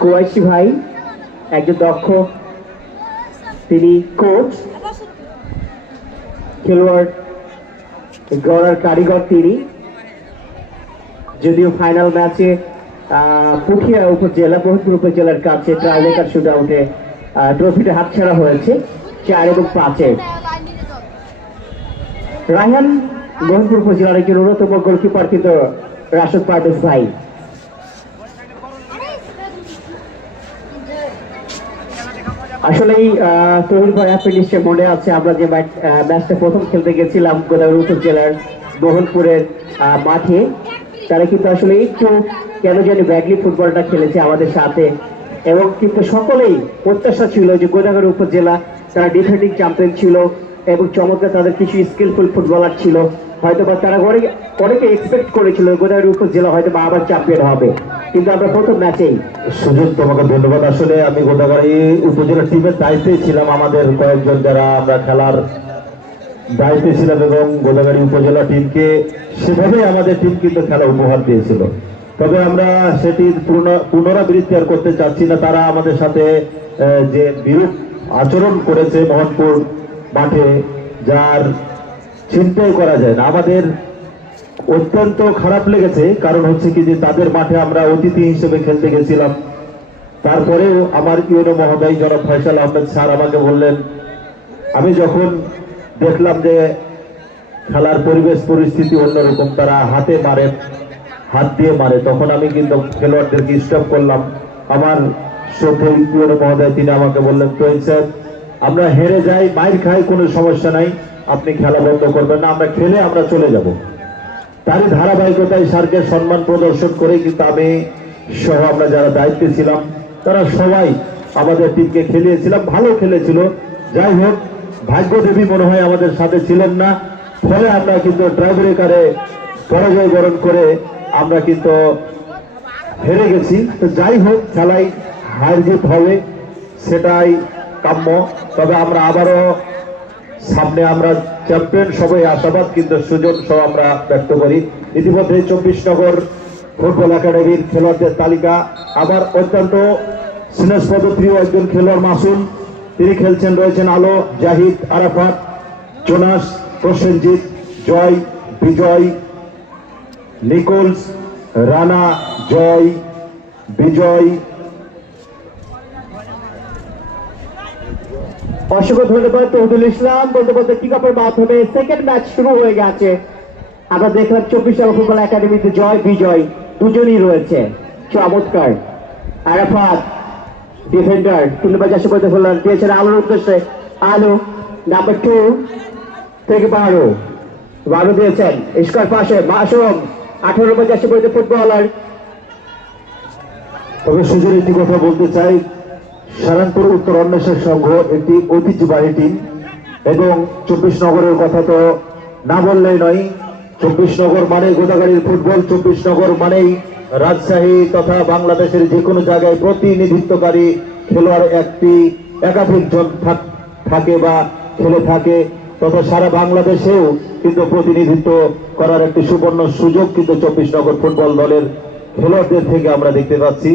কুয়াইশি ভাই একজন দক্ষ, তিনি কোচ, খেলোয়াড় গড়ার কারিগর তিনি। যদিও ফাইনাল ম্যাচে পুঠিয়া উপজেলা বহুদপুর উপজেলার কাছে ট্রাইবেকার শুট আউটে ট্রফিটা হাতছাড়া হয়েছে 4 এবং 5-এ। রায়হান বহুদপুর উপজেলার একজন অন্যতম গোলকিপার কিন্তু রাশেদ পারভেজ ভাই। আসলেই তহির ভাই আপনি নিশ্চয় মনে আছে আমরা যে ম্যাচটা প্রথম খেলতে গেছিলাম গোদাবরী উপজেলার বহনপুরের মাঠে, তারা কিন্তু আসলে একটু কেন জানি ব্যাডলি ফুটবলটা খেলেছে আমাদের সাথে, এবং কিন্তু সকলেই প্রত্যাশা ছিল যে গোদাবরী উপজেলা তারা ডিফেন্ডিং চ্যাম্পিয়ন ছিল এবং চমৎকার তাদের কিছু স্কিলফুল ফুটবলার ছিল, হয়তো বা তারা অনেকে এক্সপেক্ট করেছিল গোদাবরী উপজেলা হয়তো বা আবার চ্যাম্পিয়ন হবে, কিন্তু আমরা প্রথম ম্যাচেই। সুযোগ, তোমাকে ধন্যবাদ। আসলে আমি গোদাগাড়ী উপজেলা টিমের দায়িত্বে ছিলাম, আমাদের কয়েকজন যারা আমরা খেলার দায়িত্বে ছিলাম, এবং গোদাগাড়ী উপজেলা টিমকে সেভাবে আমাদের টিম কিন্তু খেলা উপহার দিয়েছিল। তবে আমরা সেটির পুনরাবৃত্তি আর করতে চাচ্ছি না। তারা আমাদের সাথে যে বিরূপ আচরণ করেছে মোহনপুর মাঠে, যার চিন্তাই করা যায় না। আমাদের অত্যন্ত খারাপ লেগেছে, কারণ হচ্ছে কি যে তাদের মাঠে আমরা অতিথি হিসেবে খেলতে গেছিলাম। তারপরেও আমার ইউনো মহোদয় জনাব ফয়সাল আহমেদ স্যার আমাকে বললেন, আমি যখন দেখলাম যে খেলার পরিবেশ পরিস্থিতি অন্যরকম, তারা হাত দিয়ে মারে, তখন আমি কিন্তু খেলোয়াড়দেরকে স্টপ করলাম। আমার শ্রদ্ধেয় ইউনো মহোদয় তিনি আমাকে বললেন, তোহিদ স্যার আমরা হেরে যাই, মাইর খাই, কোনো সমস্যা নাই, আপনি খেলা বন্ধ করবেন না, আমরা খেলে আমরা চলে যাব। তারই ধারাবাহিকতায় স্যারকে সম্মান প্রদর্শন করে কিন্তু আমি সহ আমরা যারা দায়িত্বে ছিলাম তারা সবাই আমাদের টিমকে খেলিয়েছিলাম, ভালো খেলেছিল। যাই হোক, ভাগ্যদেবী মনে হয় আমাদের সাথে ছিলেন না, ফলে আমরা কিন্তু ট্রাইব্রেকারে পরাজয় বরণ করে আমরা কিন্তু হেরে গেছি। তো যাই হোক, খেলায় হার জিত হবে, সেটাই কাম্য। তবে আমরা আবারও সামনে আমরা চ্যাম্পিয়ন সবাই আশাবাদ কিন্তু সুজন সহ আমরা ব্যক্ত করি। ইতিমধ্যে 24নগর ফুটবল একাডেমির খেলোয়াড়দের তালিকা আবার অত্যন্ত স্নেহস্পদ প্রিয় একজন খেলোয়াড় মাসুম, তিনি খেলছেন, রয়েছেন আলো, জাহিদ, আরাফাত, জোনাস, প্রসেনজিৎ, জয়, বিজয়, নিকোলস, রানা, জয়, বিজয়। অসংখ্য ধন্যবাদ তৌহিদুল ইসলাম। বলতে বলতে কিক অফের মাধ্যমে সেকেন্ড ম্যাচ শুরু হয়ে গেছে। আমরা দেখলাম 24নগর ফুটবল একাডেমিতে জয় বিজয় দুজনই রয়েছে, চমৎকার। আরাফাত ডিফেন্ডার 3 নম্বর জার্সি পরিতে ফেললেন, দিয়েছেন আলোর উদ্দেশ্যে, আলো নাম্বার 2 থেকে 12 দিয়েছেন স্কোয়ার পাশে মাসুম 18 নম্বর জার্সি পরিতে ফুটবলার। তবে সুজন একটি কথা বলতে চাই, সারানপুর উত্তর অন্বেষণ সংঘ একটি ঐতিহ্যবাহী টিম, এবং 24নগরের কথা তো না বললেই নয়। 24নগর মানে গোদাগাড়ির ফুটবল, 24নগর মানেই রাজশাহী তথা বাংলাদেশের যে কোনো জায়গায় প্রতিনিধিত্বকারী খেলোয়াড় একাধিক জন থাকে বা খেলে থাকে, তথা সারা বাংলাদেশেও কিন্তু প্রতিনিধিত্ব করার একটি সুবর্ণ সুযোগ কিন্তু 24নগর ফুটবল দলের খেলোয়াড়দের থেকে আমরা দেখতে পাচ্ছি।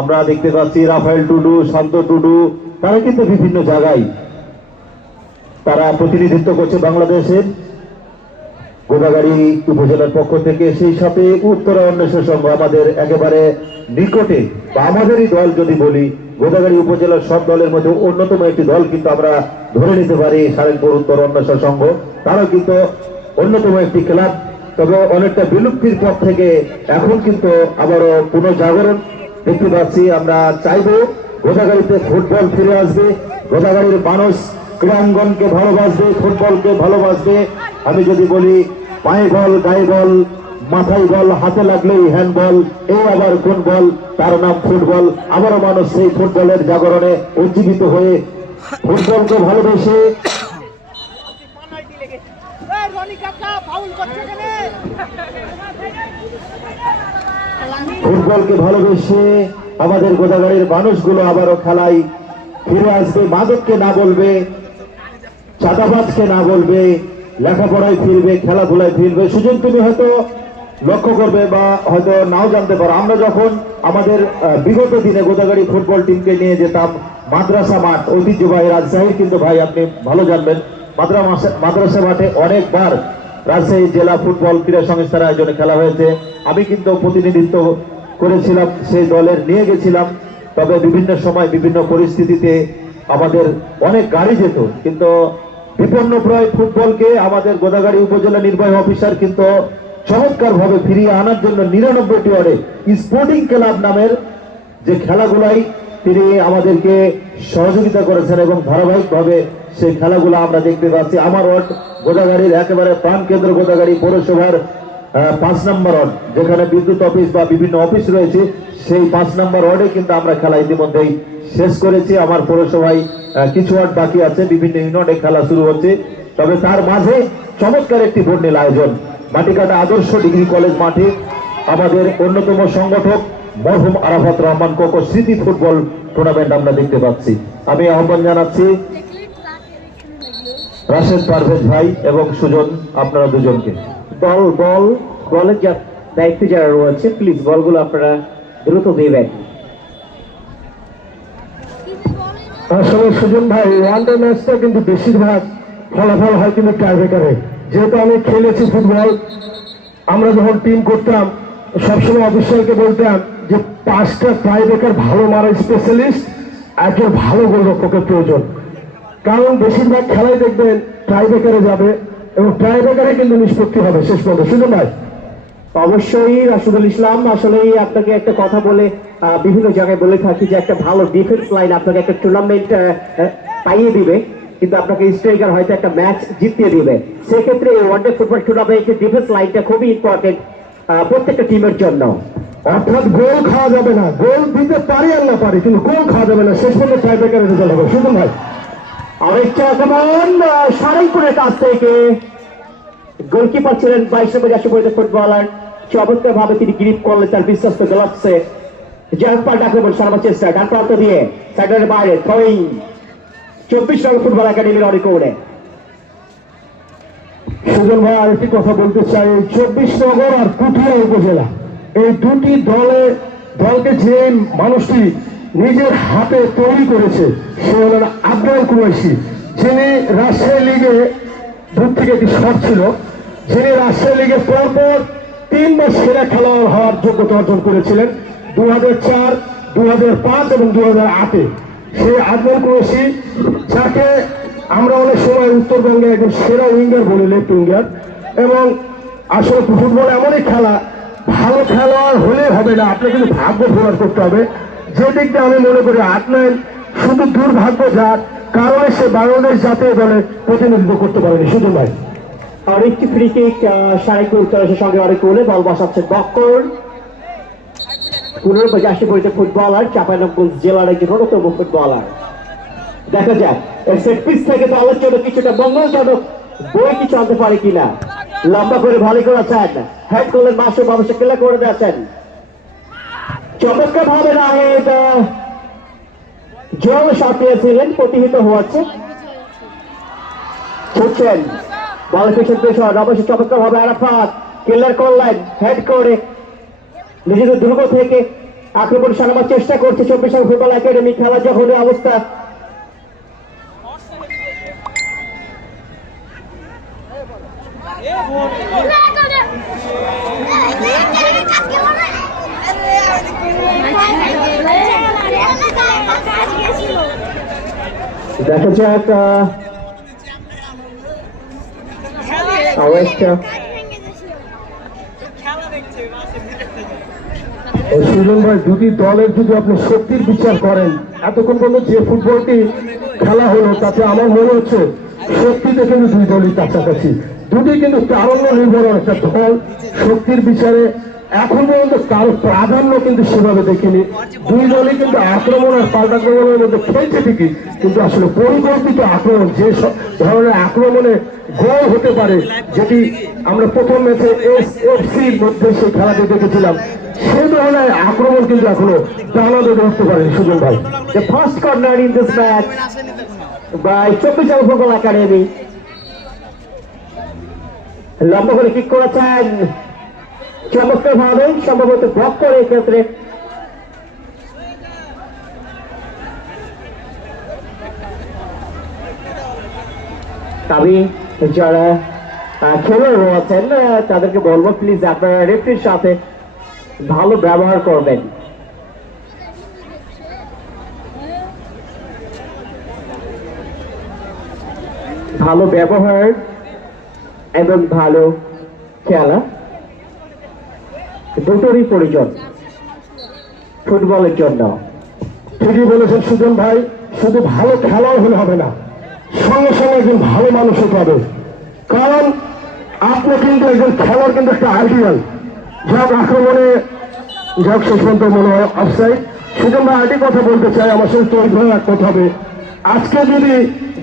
আমরা দেখতে পাচ্ছি রাফায়েল টুডু, শান্ত টুডু, তারা কিন্তু বিভিন্ন জায়গায় তারা প্রতিনিধিত্ব করছে বাংলাদেশের গোদাগাড়ী উপজেলার পক্ষ থেকে। সেই সাথে উত্তরা অন্বেষণ সংঘ আমাদের একেবারে নিকটে, বা আমাদেরই দল যদি বলি, গোদাগাড়ী উপজেলার সব দলের মধ্যে অন্যতম একটি দল কিন্তু আমরা ধরে নিতে পারি সারেনপুর উত্তর অন্বেষণ সংঘ। তারাও কিন্তু অন্যতম একটি ক্লাব, তবে অনেকটা বিলুপ্তির পর থেকে এখন কিন্তু আবারও পুনর্জাগরণ দেখতে পাচ্ছি। আমরা চাইব গোদাগাড়িতে ফুটবল ফিরে আসবে, গোদাগাড়ির মানুষ ক্রীড়াঙ্গনকে ভালোবাসবে, ফুটবলকে ভালোবাসবে। আমি যদি বলি পায়ে বল, গায়ে বল, মাথায় বল, হাতে লাগলেই হ্যান্ডবল, এই আবার কোন বল, তার নাম ফুটবল। আবারও মানুষ সেই ফুটবলের জাগরণে উজ্জীবিত হয়ে ফুটবলকে ভালোবেসে আমাদের গোদাগাড়ির মানুষগুলো আবারও খেলায় ফিরে আসবে। মাদককে না বলবে, চাঁদাবাজকে না বলবে, লেখাপড়ায় ফিরবে, খেলাধুলায় ফিরবে। সুজন তুমি হয়তো লক্ষ্য করবে বা হয়তো নাও জানতে পারো, আমরা যখন আমাদের বিগত দিনে গোদাগাড়ি ফুটবল টিমকে নিয়ে যেতাম মাদ্রাসা মাঠ, ঐতিহ্যবাহী রাজশাহীর, কিন্তু ভাই আপনি ভালো জানবেন মাদ্রাসা মাঠে অনেকবার রাজশাহী জেলা ফুটবল ক্রীড়া সংস্থার আয়োজনে খেলা হয়েছে। আমি কিন্তু প্রতিনিধিত্ব করেছিলাম, সেই দলের নিয়ে গেছিলাম। তবে বিভিন্ন সময় বিভিন্ন পরিস্থিতিতে আমাদের অনেক গাড়ি যেত, কিন্তু বিপন্নপ্রায় ফুটবলকে আমাদের গোদাগাড়ি উপজেলা নির্বাহী অফিসার কিন্তু চমৎকার ভাবে ফিরিয়ে আনার জন্য 99টি ওয়ার্ডে স্পোর্টিং ক্লাব নামের যে খেলাগুলাই তিনি আমাদেরকে সহযোগিতা করেছেন এবং ধারাবাহিকভাবে সেই খেলাগুলো আমরা দেখতে পাচ্ছি। আমার ওয়ার্ড গোদাগাড়ির একেবারে প্রাণ কেন্দ্র গোদাগাড়ি পৌরসভার 5 নম্বর ওয়ার্ড, যেখানে বিদ্যুৎ অফিস বা বিভিন্ন অফিস রয়েছে, সেই 5 নম্বর ওয়ার্ডে কিন্তু আমরা খেলা ইতিমধ্যেই শেষ করেছি। আমার পৌরসভায় কিছু ওয়ার্ড বাকি আছে, বিভিন্ন ইউনিটে খেলা শুরু হচ্ছে। তবে তার মাঝে চমৎকার একটি বর্ণিল আয়োজন মাটিকাটা আদর্শ ডিগ্রি কলেজ মাঠে আমাদের অন্যতম সংগঠক মরহুম আরাফাত রহমান কোকো স্মৃতি ফুটবল টুর্নামেন্ট আমরা দেখতে পাচ্ছি। আমি আহ্বান জানাচ্ছি রাশেদ পারভেজ ভাই এবং সুজন, আপনারা দুজনকে বলের দায়িত্বে যারা রয়েছে প্লিজ বলগুলো আপনারা দ্রুত দিবেন। আসলে সুজন ভাই, ওয়ানডে ম্যাচটা কিন্তু বেশিরভাগ ফলাফল হয় কিন্তু টাইব্রেকারে। যেহেতু আমি খেলেছি ফুটবল, আমরা যখন টিম করতাম সবসময় অফিসিয়ালকে বলতাম যে 5টা টাইব্রেকার ভালো মারা স্পেশালিস্ট, একজন ভালো গোলরক্ষকের প্রয়োজন। কারণ বেশিরভাগ খেলাই দেখবেন টাইব্রেকারে যাবে এবং টাইব্রেকারে কিন্তু নিষ্পত্তি হবে শেষ পর্যন্ত। সুজন ভাই, অবশ্যই রাশিদুল ইসলাম, আসলে আপনাকে একটা কথা বলে বিভিন্ন জায়গায় বলে থাকি যে একটা ভালো ডিফেন্স লাইন আপনাকে একটা টুর্নামেন্ট পাইয়ে দিবে, কিন্তু আপনাকে স্ট্রাইকার হয়তো একটা ম্যাচ জিতিয়ে দিবে। সেক্ষেত্রে এই ওয়ানডে ফুটবল টুর্নামেন্টের ডিফেন্স লাইনটা খুবই ইম্পর্টেন্ট প্রত্যেকটা টিমের জন্য। অর্থাৎ গোল খাওয়া যাবে না, গোল দিতে পারি আর না পারি, কিন্তু গোল খাওয়া যাবে না, শেষ পর্যন্ত টাইব্রেকারে রেজাল্ট হবে। সুজন ভাই, আরেকটা আক্রমণ সারাইপুরের কাছ থেকে, গোলকিপার ছিলেন 22 নম্বর রাশিপুরের ফুটবলার, চমৎকার ভাবে তিনি গ্রিপ করলেন তার বিশ্বস্ত গ্লাভসে। জাম্পার আক্রমণ সারা চেষ্টা ডান প্রান্ত দিয়ে সাইডের বাইরে থ্রোয়িং 24 নম্বর ফুটবল একাডেমির অরিকোড়ে। সুজন ভাই, আরেকটি কথা বলতে চাই, 24 নগর আর পুঠিয়া উপজেলা এই দুটি দলকে যে মানুষটি নিজের হাতে তৈরি করেছে সে হলেন আব্দুল কুরাইশি, যিনি রাজশাহী লিগে দূর থেকে একটি শট ছিল, যিনি রাজশাহী লিগে পরপর 3 মাস সেরা খেলোয়াড় হওয়ার যোগ্যতা অর্জন করেছিলেন 2004, 2005 এবং 2008-এ। সেই আব্দুল কুরাইশি, যাকে আমরা অনেক সময় উত্তরবঙ্গে একজন সেরা উইঙ্গার বলি, লেফট উইঙ্গার। এবং আসলে ফুটবল এমনই খেলা, ভালো খেলোয়াড় হলে হবে না, আপনি কিন্তু ভাগ্য ভোগার করতে হবে। যে দিকটা আমি মনে করি আটনাইন শুধু দুর্ভাগ্য, যার কারণে সে বাংলাদেশ জাতীয় দলে প্রতিনিধিত্ব করতে পারেনি। সুজন ভাই, আর একটি ফ্রি কিক সারাইপুর উত্তরের সঙ্গে অরিকোড়ে, বল বসাচ্ছে বক্কর, 15 রাশিপুরের ফুটবলার, চাঁপাইনবাবগঞ্জ জেলার একজন অন্যতম ফুটবলার। দেখা যাক এর সেট পিস থেকে দলের জন্য কিছুটা মঙ্গলজনক বই কিছু আনতে পারে কিনা। লম্বা করে ভালো করেছেন, হেড করলেন মাসুম, অবশ্য ক্লিয়ার করে দিয়েছেন চমৎকার ভাবে। রাহেদ জল শট দিয়েছিলেন, প্রতিহিত হচ্ছে ছুটছেন বল পেছন পেছন, অবশ্য চমৎকার ভাবে আরাফাত ক্লিয়ার করলেন, হেড করে নিজেদের দুর্গ থেকে আক্রমণ সারাবার চেষ্টা করছে 24 নম্বর ফুটবল একাডেমি। খেলা যখন অবস্থা দেখা যাক সুজন ভাই, দুটি দলের যদি আপনি শক্তির বিচার করেন, এতক্ষণ পর্যন্ত যে ফুটবলটি খেলা হলো তাতে আমার মনে হচ্ছে শক্তিতে কিন্তু দুই দলই কাছাকাছি। দুটি কিন্তু তারল্য নির্ভর একটা দল, শক্তির বিচারে এখন পর্যন্ত কারো প্রাধান্য কিন্তু সেভাবে দেখিনি। দুই দলই কিন্তু আক্রমণ আর পাল্টা আক্রমণের মধ্যে খেলছে ঠিকই, কিন্তু আসলে পরিকল্পিত আক্রমণ, যে ধরনের আক্রমণে গোল হতে পারে, যেটি আমরা প্রথম ম্যাচে এসএফসির মধ্যে সেই খেলাটি দেখেছিলাম, সেই ধরনের আক্রমণ কিন্তু এখনো টানা বেঁধে উঠতে পারেনি। সুজন ভাই, the first corner in this match by 24 number football academy, লম্বা করে কিক করেছেন চমৎকার ভাবে সম্ভবত ব্লক করে এক্ষেত্রে তবে যারা খেলোয়াড় রয়েছেন তাদেরকে বলবো প্লিজ আপনারা রেফারির সাথে ভালো ব্যবহার করবেন। ভালো ব্যবহার এবং ভালো খেলা দুটোরই প্রয়োজন ফুটবলের জন্য। ঠিকই বলেছেন সুজন ভাই, শুধু ভালো খেলোয়াড় হলে হবে না, সঙ্গে সঙ্গে একজন ভালো মানুষ হতে হবে। কারণ আপনি কিন্তু একজন খেলোয়াড় কিন্তু একটা আইডিয়াল, যাক আক্রমণে যাক শেষ পর্যন্ত মনে হয় অফসাইড। সুজন ভাই আরেকটি কথা বলতে চাই, আমার সাথে তৈরি হয়ে এক কথা হবে। আজকে যদি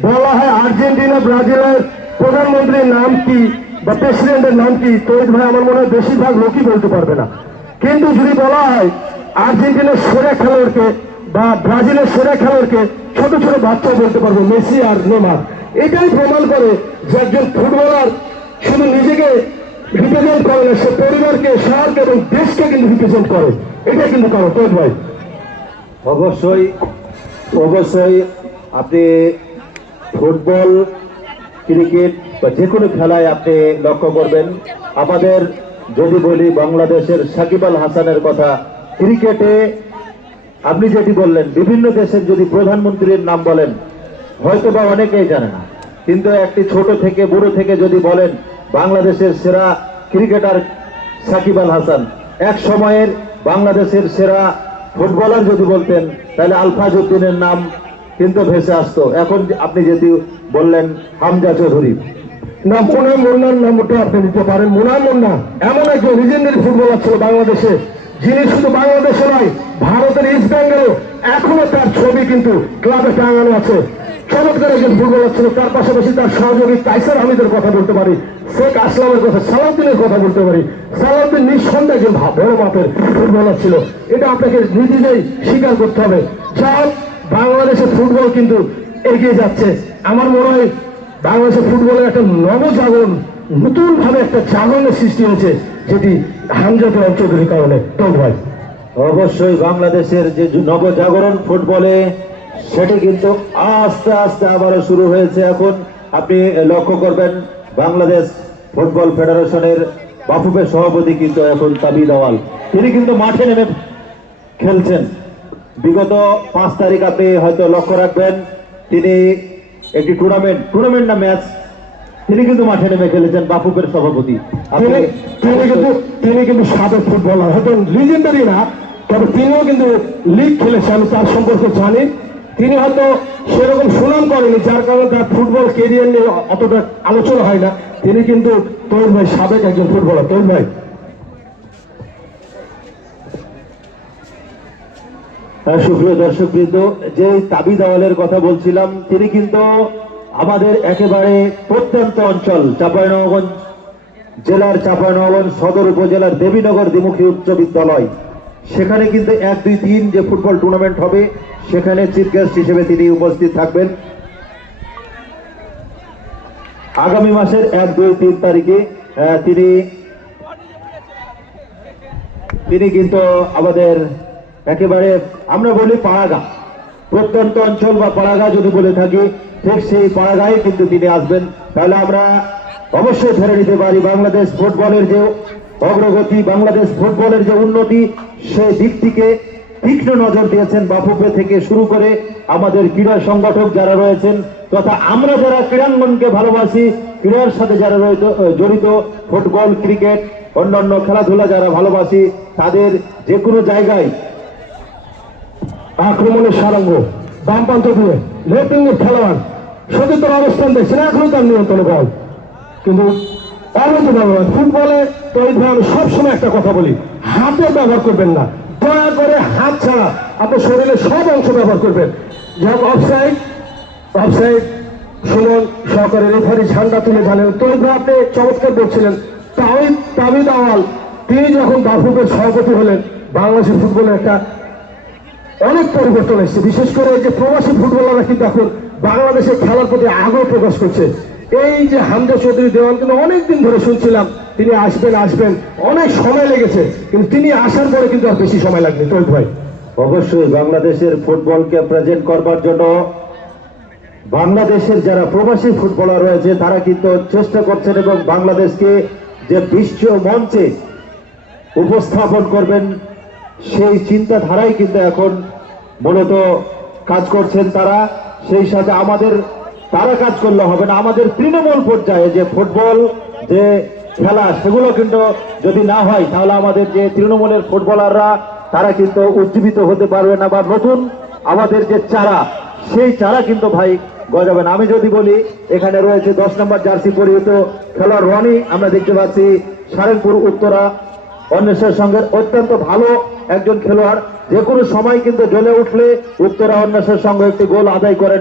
বলা হয় আর্জেন্টিনা ব্রাজিলের প্রধানমন্ত্রীর নাম কি বা প্রেসিডেন্টের নাম কি, তৈরি ভাই আমার মনে হয় বেশিরভাগ লোকই বলতে পারবে না। কিন্তু যদি বলা হয় আর্জেন্টিনার সেরা খেলোয়াড়কে বা ব্রাজিলের সেরা খেলোয়াড়কে, ছোট ছোট বাচ্চা বলতে পারবে মেসি আর নেইমার। এটাই প্রমাণ করে যে একজন ফুটবলার শুধু নিজেকে রিপ্রেজেন্ট করে না, সে পরিবারকে, শহরকে এবং দেশকে কিন্তু রিপ্রেজেন্ট করে। এটা কিন্তু কারণ তৈরি ভাই। অবশ্যই অবশ্যই আপনি ফুটবল, ক্রিকেট বা যে কোনো খেলায় আপনি লক্ষ্য করবেন। আমাদের যদি বলি বাংলাদেশের সাকিব আল হাসানের কথা, ক্রিকেটে আপনি যেটি বললেন, বিভিন্ন দেশের যদি প্রধানমন্ত্রীর নাম বলেন হয়তো বা অনেকেই জানে না, কিন্তু একটি ছোট থেকে বুড়ো থেকে যদি বলেন বাংলাদেশের সেরা ক্রিকেটার সাকিব আল হাসান, এক সময়ের বাংলাদেশের সেরা ফুটবলার যদি বলতেন তাহলে আলফাজ উদ্দিনের নাম কিন্তু ভেসে আসতো। এখন আপনি যদি বললেন হামজা চৌধুরী, না মোনা মুন্নার নামটা আপনি দিতে পারেন। মোনা মুন্না এমন একজন লিজেন্ডারি ফুটবলার ছিল বাংলাদেশে, যিনি শুধু বাংলাদেশে নয় ভারতের ইস্ট বেঙ্গলে এখনো তার ছবি কিন্তু ক্লাবে টাঙানো আছে। চমৎকার একজন ফুটবলার ছিল। তার পাশাপাশি তার সহযোগী কাইসার হামিদের কথা বলতে পারি, শেখ আসলামের কথা, সালাউদ্দিনের কথা বলতে পারি। সালাউদ্দিন নিঃসন্দেহে একজন বড় মাপের ফুটবলার ছিল, এটা আপনাকে নিজেই স্বীকার করতে হবে। যা বাংলাদেশের ফুটবল কিন্তু এগিয়ে যাচ্ছে। আমার মনে হয় বাংলাদেশের ফুটবলের একটা নবজাগরণ, নতুন ভাবে একটা জাগরণের সৃষ্টি হয়েছে, যেটি হামজা চৌধুরীর কারণে। তো ভাই অবশ্যই বাংলাদেশের যে নবজাগরণ ফুটবলে, সেটি কিন্তু আস্তে আস্তে আবারও শুরু হয়েছে। এখন আপনি লক্ষ্য করবেন বাংলাদেশ ফুটবল ফেডারেশনের বাফুফের সভাপতি কিন্তু এখন তাবিদ আওয়াল, তিনি কিন্তু মাঠে নেমে খেলছেন। বিগত 5 তারিখ আপনি হয়তো লক্ষ্য রাখবেন, তিনি একটি টুর্নামেন্ট না ম্যাচ, তিনি কিন্তু মাঠে নেমে খেলেছেন বাফুফের সভাপতি। তিনি কিন্তু সাবেক ফুটবলার, হয়তো লিজেন্ডারি না, তবে তিনিও কিন্তু লিগ খেলেছে, আমি তার সম্পর্কে জানি। তিনি হয়তো সেরকম সুনাম করেনি, যার কারণে তার ফুটবল কেরিয়ার নিয়ে অতটা আলোচনা হয় না। তিনি কিন্তু তৈরি ভাই সাবেক একজন ফুটবলার। তৈরি ভাই সুপ্রিয় দর্শকবৃন্দ, যে তাবিদ আওয়ালের কথা বলছিলাম, তিনি কিন্তু আমাদের একেবারে প্রত্যন্ত অঞ্চল চাঁপাইনবাবগঞ্জ জেলার চাঁপাইনবাবগঞ্জ সদর উপজেলার দেবীনগর দ্বিমুখী উচ্চ বিদ্যালয়, সেখানে কিন্তু 1, 2, 3 যে ফুটবল টুর্নামেন্ট হবে, সেখানে চিফ গেস্ট হিসেবে তিনি উপস্থিত থাকবেন। আগামী মাসের 1, 2, 3 তারিখে তিনি কিন্তু আমাদের একেবারে আমরা বলি পাড়াগা, প্রত্যন্ত অঞ্চল বা পাড়াগা যদি বলে থাকি, ঠিক সেই পাড়াগায় কিন্তু তিনি আসবেন। তাহলে আমরা অবশ্যই ধরে নিতে পারি বাংলাদেশ ফুটবলের যে অগ্রগতি, বাংলাদেশ ফুটবলের যে উন্নতি, সেই দিক থেকে তীক্ষ্ণ নজর দিয়েছেন বাফুফে থেকে শুরু করে আমাদের ক্রীড়া সংগঠক যারা রয়েছেন, তথা আমরা যারা ক্রীড়াঙ্গনকে ভালোবাসি, ক্রীড়ার সাথে যারা জড়িত, ফুটবল, ক্রিকেট, অন্যান্য খেলাধুলা যারা ভালোবাসি, তাদের যে কোনো জায়গায় আক্রমণের সারঙ্গ, বাম প্রান্ত দিয়ে লেফট উইংয়ের খেলোয়াড় সতীর্থর অবস্থান দেখছেন, এখনো তার নিয়ন্ত্রণে বল। কিন্তু ফুটবলে তৈরি ভাই আমি সবসময় একটা কথা বলি, হাতে ব্যবহার করবেন না, দয়া করে হাত ছাড়া আপনার শরীরের সব অংশ ব্যবহার করবেন। যেমন অফসাইড সুমন সহকারী রেফারি ঝান্ডা তুলে জানেন। তৈরি ভাই আপনি চমৎকার বলছিলেন, তাবিদ আওয়াল তিনি যখন বাফুফের সভাপতি হলেন, বাংলাদেশের ফুটবলের একটা অনেক পরিবর্তন এসেছে। বিশেষ করে যে প্রবাসী ফুটবলাররা কিন্তু এখন বাংলাদেশের খেলার প্রতি আগ্রহ প্রকাশ করছে। এই যে হামজা চৌধুরী দেওয়ান কিন্তু অনেকদিন ধরে শুনছিলাম তিনি আসবেন, অনেক সময় লেগেছে, কিন্তু তিনি আসার পরে কিন্তু আর বেশি সময় লাগবে। তৈরি ভাই, অবশ্যই বাংলাদেশের ফুটবলকে প্রেজেন্ট করবার জন্য বাংলাদেশের যারা প্রবাসী ফুটবলার রয়েছে তারা কিন্তু চেষ্টা করছেন এবং বাংলাদেশকে যে বিশ্ব মঞ্চে উপস্থাপন করবেন সেই চিন্তাধারাই কিন্তু এখন মূলত কাজ করছেন তারা। সেই সাথে আমাদের তারা কাজ করলে হবে না, আমাদের তৃণমূল পর্যায়ে যে ফুটবল যে খেলা সেগুলো কিন্তু যদি না হয় তাহলে আমাদের যে তৃণমূলের ফুটবলাররা তারা কিন্তু উজ্জীবিত হতে পারবে না, বা নতুন আমাদের যে চারা সেই চারা কিন্তু ভাই গজাবে না। আমি যদি বলি এখানে রয়েছে 10 নম্বর জার্সি পরিহিত খেলোয়াড় রনি, আমরা দেখতে পাচ্ছি সারেনপুর উত্তরা অন্বেষের সঙ্গে অত্যন্ত ভালো একজন খেলোয়াড়, যে কোনো সময় কিন্তু জ্বলে উঠলে উত্তরা অন্বেষের সঙ্গে একটি গোল আদায় করে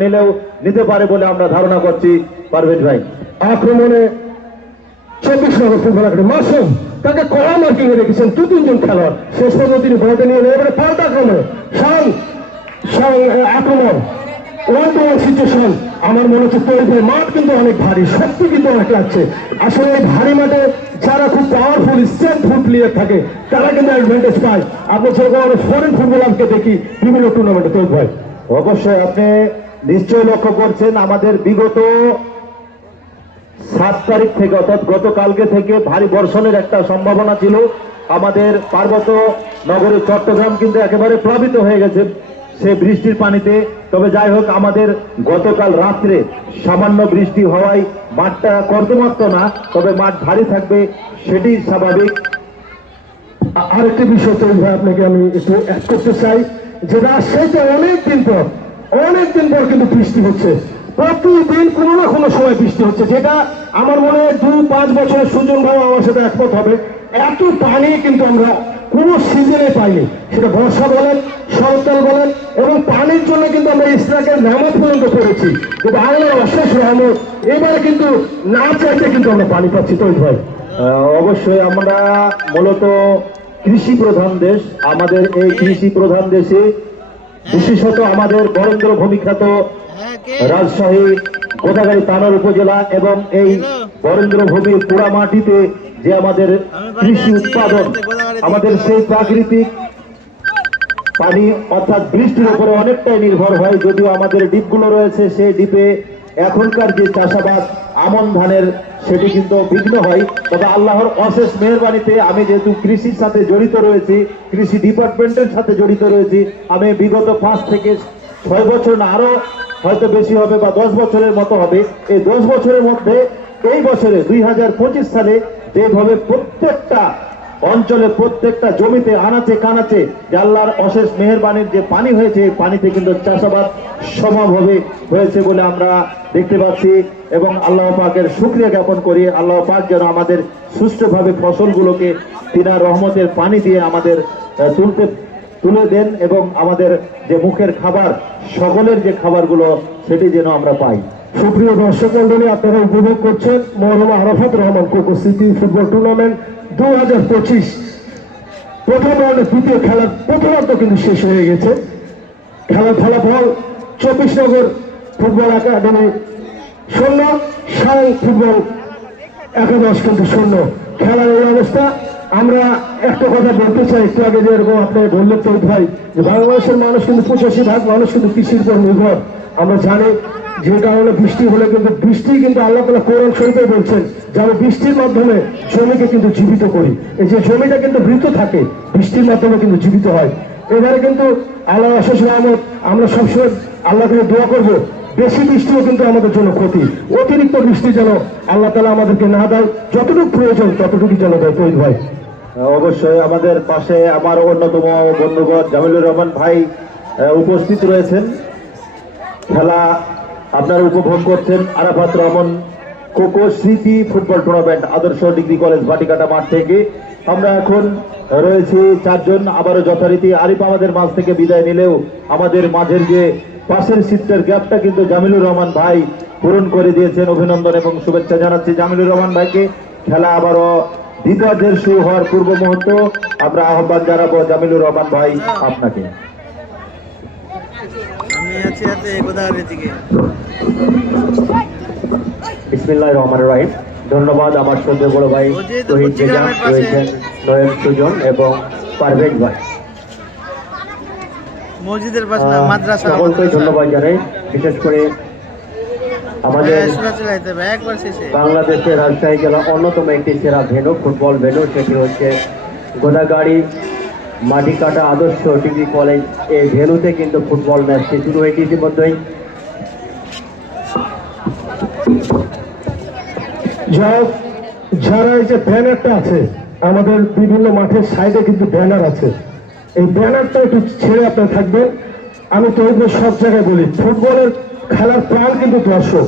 নিতে পারে বলে আমরা ধারণা করছি। পারভেজ ভাই, আক্রমণে 24 নম্বর ফুটবল একাডেমি মাসুম, তাকে কড়া মার্কিং এ রেখেছেন 2-3 জন খেলোয়াড়। শেষ পর্যন্ত তিনি বলতে নিয়ে এবারে পাল্টা আক্রমণে আক্রমণ 1-to-1 সিচুয়েশন। আমার মনে হচ্ছে তৈরি ভাই মাঠ কিন্তু অনেক ভারী, শক্তি কিন্তু অনেক লাগছে। আসলে এই ভারী মাঠে যারা খুব পাওয়ারফুল স্ট্রেংথ ফুট প্লেয়ার থাকে তারা কিন্তু অ্যাডভান্টেজ পায়। আপনি যেরকম অনেক ফরেন ফুটবলারকে দেখি বিভিন্ন টুর্নামেন্টে। তৈরি ভাই, অবশ্যই আপনি নিশ্চয়ই লক্ষ্য করছেন আমাদের বিগত 7 তারিখ থেকে অর্থাৎ গতকালকে থেকে ভারী বর্ষণের একটা সম্ভাবনা ছিল। আমাদের পার্বত্য নগরী চট্টগ্রাম কিন্তু একেবারে প্লাবিত হয়ে গেছে সে বৃষ্টির পানিতে। তবে যাই হোক, আমাদের গতকাল রাত্রে সামান্য বৃষ্টি হওয়ায় মাঠটা কর্দমাক্ত না, তবে মাঠ ভারী থাকবে সেটি স্বাভাবিক। আরেকটি বিষয় তৈরি ভাই আপনাকে আমি একটু অ্যাড করতে চাই, যে রাজশাহীতে অনেকদিন পর কিন্তু বৃষ্টি হচ্ছে। প্রতিদিন কোনো না কোনো সময় বৃষ্টি হচ্ছে, যেটা আমার মনে হয় 2-5 বছরের সুজন ভাই আমার সাথে একমত হবে। এত পানি কিন্তু আমরা কোনো সিজনে পাইনি, সেটা বর্ষা বলেন শরৎকাল বলেন, এবং পানির জন্য কিন্তু আমরা ইসরাকের নামাজ পর্যন্ত করেছি। কিন্তু আল্লাহর অশেষ রহমত এবারে কিন্তু না চাইতে কিন্তু আমরা পানি পাচ্ছি। তৈরি ভাই, অবশ্যই আমরা মূলত কৃষি প্রধান দেশ, আমাদের এই কৃষি প্রধান দেশে বিশেষত আমাদের বরেন্দ্র ভূমিখ্যাত রাজশাহী গোদাগাড়ী তানোর উপজেলা এবং এই বরেন্দ্র ভূমির পোড়া মাটিতে যে আমাদের কৃষি উৎপাদন, আমাদের সেই প্রাকৃতিক পানি অর্থাৎ বৃষ্টির উপরে অনেকটাই নির্ভর হয়। যদিও আমাদের দ্বীপগুলো রয়েছে, সেই দ্বীপে এখনকার যে চাষাবাদ আমন ধানের সেটি কিন্তু বিঘ্ন হয়। তবে আল্লাহর অশেষ মেহেরবানিতে আমি যেহেতু কৃষির সাথে জড়িত রয়েছি, কৃষি ডিপার্টমেন্টের সাথে জড়িত রয়েছি, আমি বিগত 5 থেকে 6 বছর না আরো হয়তো বেশি হবে বা 10 বছরের মতো হবে, এই 10 বছরের মধ্যে এই বছরে 2025 সালে যেভাবে প্রত্যেকটা অঞ্চলে প্রত্যেকটা জমিতে আনাচে কানাচে যে আল্লাহর অশেষ মেহেরবানির যে পানি হয়েছে, এই পানিতে কিন্তু চাষাবাদ সমানভাবে হয়েছে বলে আমরা দেখতে পাচ্ছি। এবং আল্লাহ পাকের শুকরিয়া জ্ঞাপন করি, আল্লাহ পাক যেন আমাদের সুষ্ঠুভাবে ফসলগুলোকে তিনার রহমতের পানি দিয়ে আমাদের তুলে দেন এবং আমাদের যে মুখের খাবার সকলের যে খাবারগুলো সেটি যেন আমরা পাই। সুপ্রিয় দর্শক মন্ডলী, আপনারা উপভোগ করছেন মৌলানা Arafat Rahman Koko city football tournament 2025 প্রথম রাউন্ডের তৃতীয় খেলার প্রথমার্ধ কিন্তু শেষ হয়ে গেছে। খেলার ফলাফল 24 নগর ফুটবল একাডেমি 0, সাং ফুটবল একাদশ কিন্তু 0। খেলার এই অবস্থা। আমরা একটা কথা বলতে চাই, একটু আগে যেরকম আপনি বললেন তো ভাই, যে বাংলাদেশের মানুষ কিন্তু 85% মানুষ কিন্তু কৃষির উপর নির্ভর। আমরা জানি যে কারণে বৃষ্টি হলে কিন্তু বৃষ্টি কিন্তু আল্লাহ তাআলা কোরআন শরীফে বলছেন যে আমি বৃষ্টির মাধ্যমে জমিকে কিন্তু জীবিত করি। এই যে জমিটা কিন্তু মৃত থাকে বৃষ্টির মাধ্যমে কিন্তু জীবিত হয়। এবারে কিন্তু আল্লাহ অশেষ রহমত, আমরা সবসময় আল্লাহকে দোয়া করব, বেশি বৃষ্টিও কিন্তু আমাদের জন্য ক্ষতি, অতিরিক্ত বৃষ্টি যেন আল্লাহ তাআলা আমাদেরকে না দেয়, যতটুকু প্রয়োজন ততটুকু যেন দেয়। তৈরি ভাই, অবশ্যই আমাদের পাশে আমার অন্যতম বন্ধুগণ জামিলুর রহমান ভাই উপস্থিত রয়েছেন। খেলা আপনারা উপভোগ করছেন আরাফাত রহমান কোকো স্মৃতি ফুটবল টুর্নামেন্ট আদর্শ ডিগ্রি কলেজ ভাটিকাটা মাঠ থেকে। আমরা এখন রয়েছি 4 জন, আবারও যথারীতি আরিফ আমাদের মাঝ থেকে বিদায় নিলেও আমাদের মাঝের যে পাশের সিটের গ্যাপটা কিন্তু জামিলুর রহমান ভাই পূরণ করে দিয়েছেন। অভিনন্দন এবং শুভেচ্ছা জানাচ্ছি জামিলুর রহমান ভাইকে। খেলা আবারও দ্বিতীয়ার্ধের শুরু হওয়ার পূর্ব মুহূর্ত, আমরা আহ্বান জানাবো জামিলুর রহমান ভাই আপনাকে। আমি আছি গোদাগাড়ি থেকে। বিসমিল্লাহির রহমানির রহিম। ধন্যবাদ আমার শ্রদ্ধেয় বড় ভাই শহীদ বেজাম রয়েছেন, নয়ন সুজন এবং পারভেজ ভাই। মসজিদের পাশে না, মাদ্রাসা সকলকে ধন্যবাদ জানাই, বিশেষ করে আমাদের একবার শেষে বাংলাদেশের রাজশাহী জেলা অন্যতম একটি সেরা ভেন্যু, ফুটবল ভেন্যু, সেটি হচ্ছে গোদাগাড়ি মাটিকাটা আদর্শ ডিগ্রি কলেজ। এই ভেন্যুতে কিন্তু ফুটবল ম্যাচটি শুরু হয়েছে ইতিমধ্যেই। যারা এই যে ব্যানারটা আছে আমাদের বিভিন্ন মাঠের সাইডে কিন্তু ব্যানার আছে, এই ব্যানারটা একটু ছেড়ে আপনারা থাকবেন। আমি তো সব জায়গায় বলি ফুটবলের খেলার প্রাণ কিন্তু দর্শক,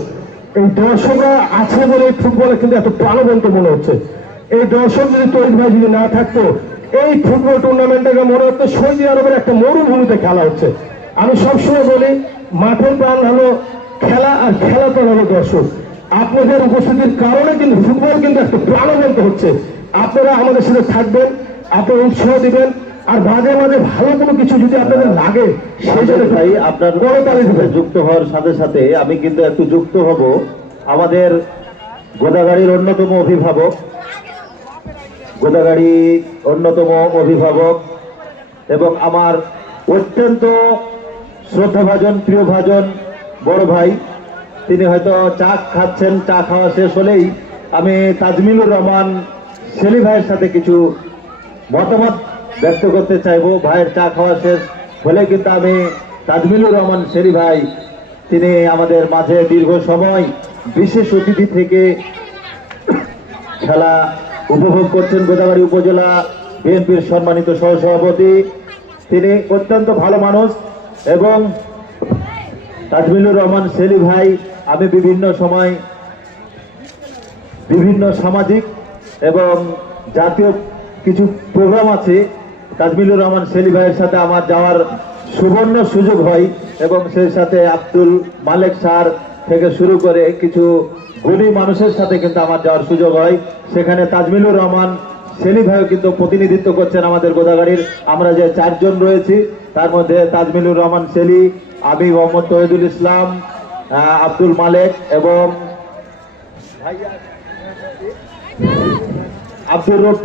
এই দর্শকরা আছে বলে এই ফুটবলে কিন্তু এত প্রাণবন্ত মনে হচ্ছে। এই দর্শক যদি তৈরি ভাই যদি না থাকতো এই ফুটবল টুর্নামেন্টটাকে মনে হচ্ছে সৌদি আরবের একটা মরুভূমিতে খেলা হচ্ছে। আমি সবসময় বলি মাঠের প্রাণ হলো খেলা আর খেলা প্রাণ হলো দর্শক। আপনাদের উপস্থিতির কারণে কিন্তু ফুটবল কিন্তু একটা প্রাণবন্ত হচ্ছে। আপনারা আমাদের সাথে থাকবেন, আপনারা উৎসাহ দিবেন, আর মাঝে মাঝে ভালো কোনো কিছু যদি আপনাদের লাগে সেই জন্য ভাই আপনার সাথে যুক্ত হওয়ার সাথে সাথে আমি কিন্তু একটু যুক্ত হব আমাদের গোদাগাড়ির অন্যতম অভিভাবক, গোদাগাড়ি অন্যতম অভিভাবক এবং আমার অত্যন্ত শ্রদ্ধাভাজন প্রিয়ভাজন বড় ভাই। তিনি হয়তো চা খাচ্ছেন, চা খাওয়া শেষ হলেই আমি তাজমিলুর রহমান সেলি ভাইয়ের সাথে কিছু মতামত ব্যক্ত করতে চাইবো। ভাইয়ের চা খাওয়া শেষ হলে কিন্তু আমি তাজমিলুর রহমান সেলি ভাই, তিনি আমাদের মাঝে দীর্ঘ সময় বিশেষ অতিথি থেকে খেলা উপভোগ করছেন। গোদাগাড়ি উপজেলা বিএনপির সম্মানিত সহসভাপতি, তিনি অত্যন্ত ভালো মানুষ। এবং তাজমিলুর রহমান সেলি ভাই, আমি বিভিন্ন সময় বিভিন্ন সামাজিক এবং জাতীয় কিছু প্রোগ্রাম আছে, তাজমিলুর রহমান সেলি ভাইয়ের সাথে আমার যাওয়ার সুবর্ণ সুযোগ হয় এবং সেই সাথে আব্দুল মালেক স্যার থেকে শুরু করে কিছু গুণী মানুষের সাথে কিন্তু আমার যাওয়ার সুযোগ হয়। সেখানে তাজমিলুর রহমান সেলি ভাইও কিন্তু প্রতিনিধিত্ব করছেন আমাদের গোদাগাড়ির। আমরা যে 4 জন রয়েছি তার মধ্যে তাজমিলুর রহমান সেলি, আমি মোহাম্মদ তহিদুল ইসলাম, আব্দুল মালেক এবং আব্দুর রব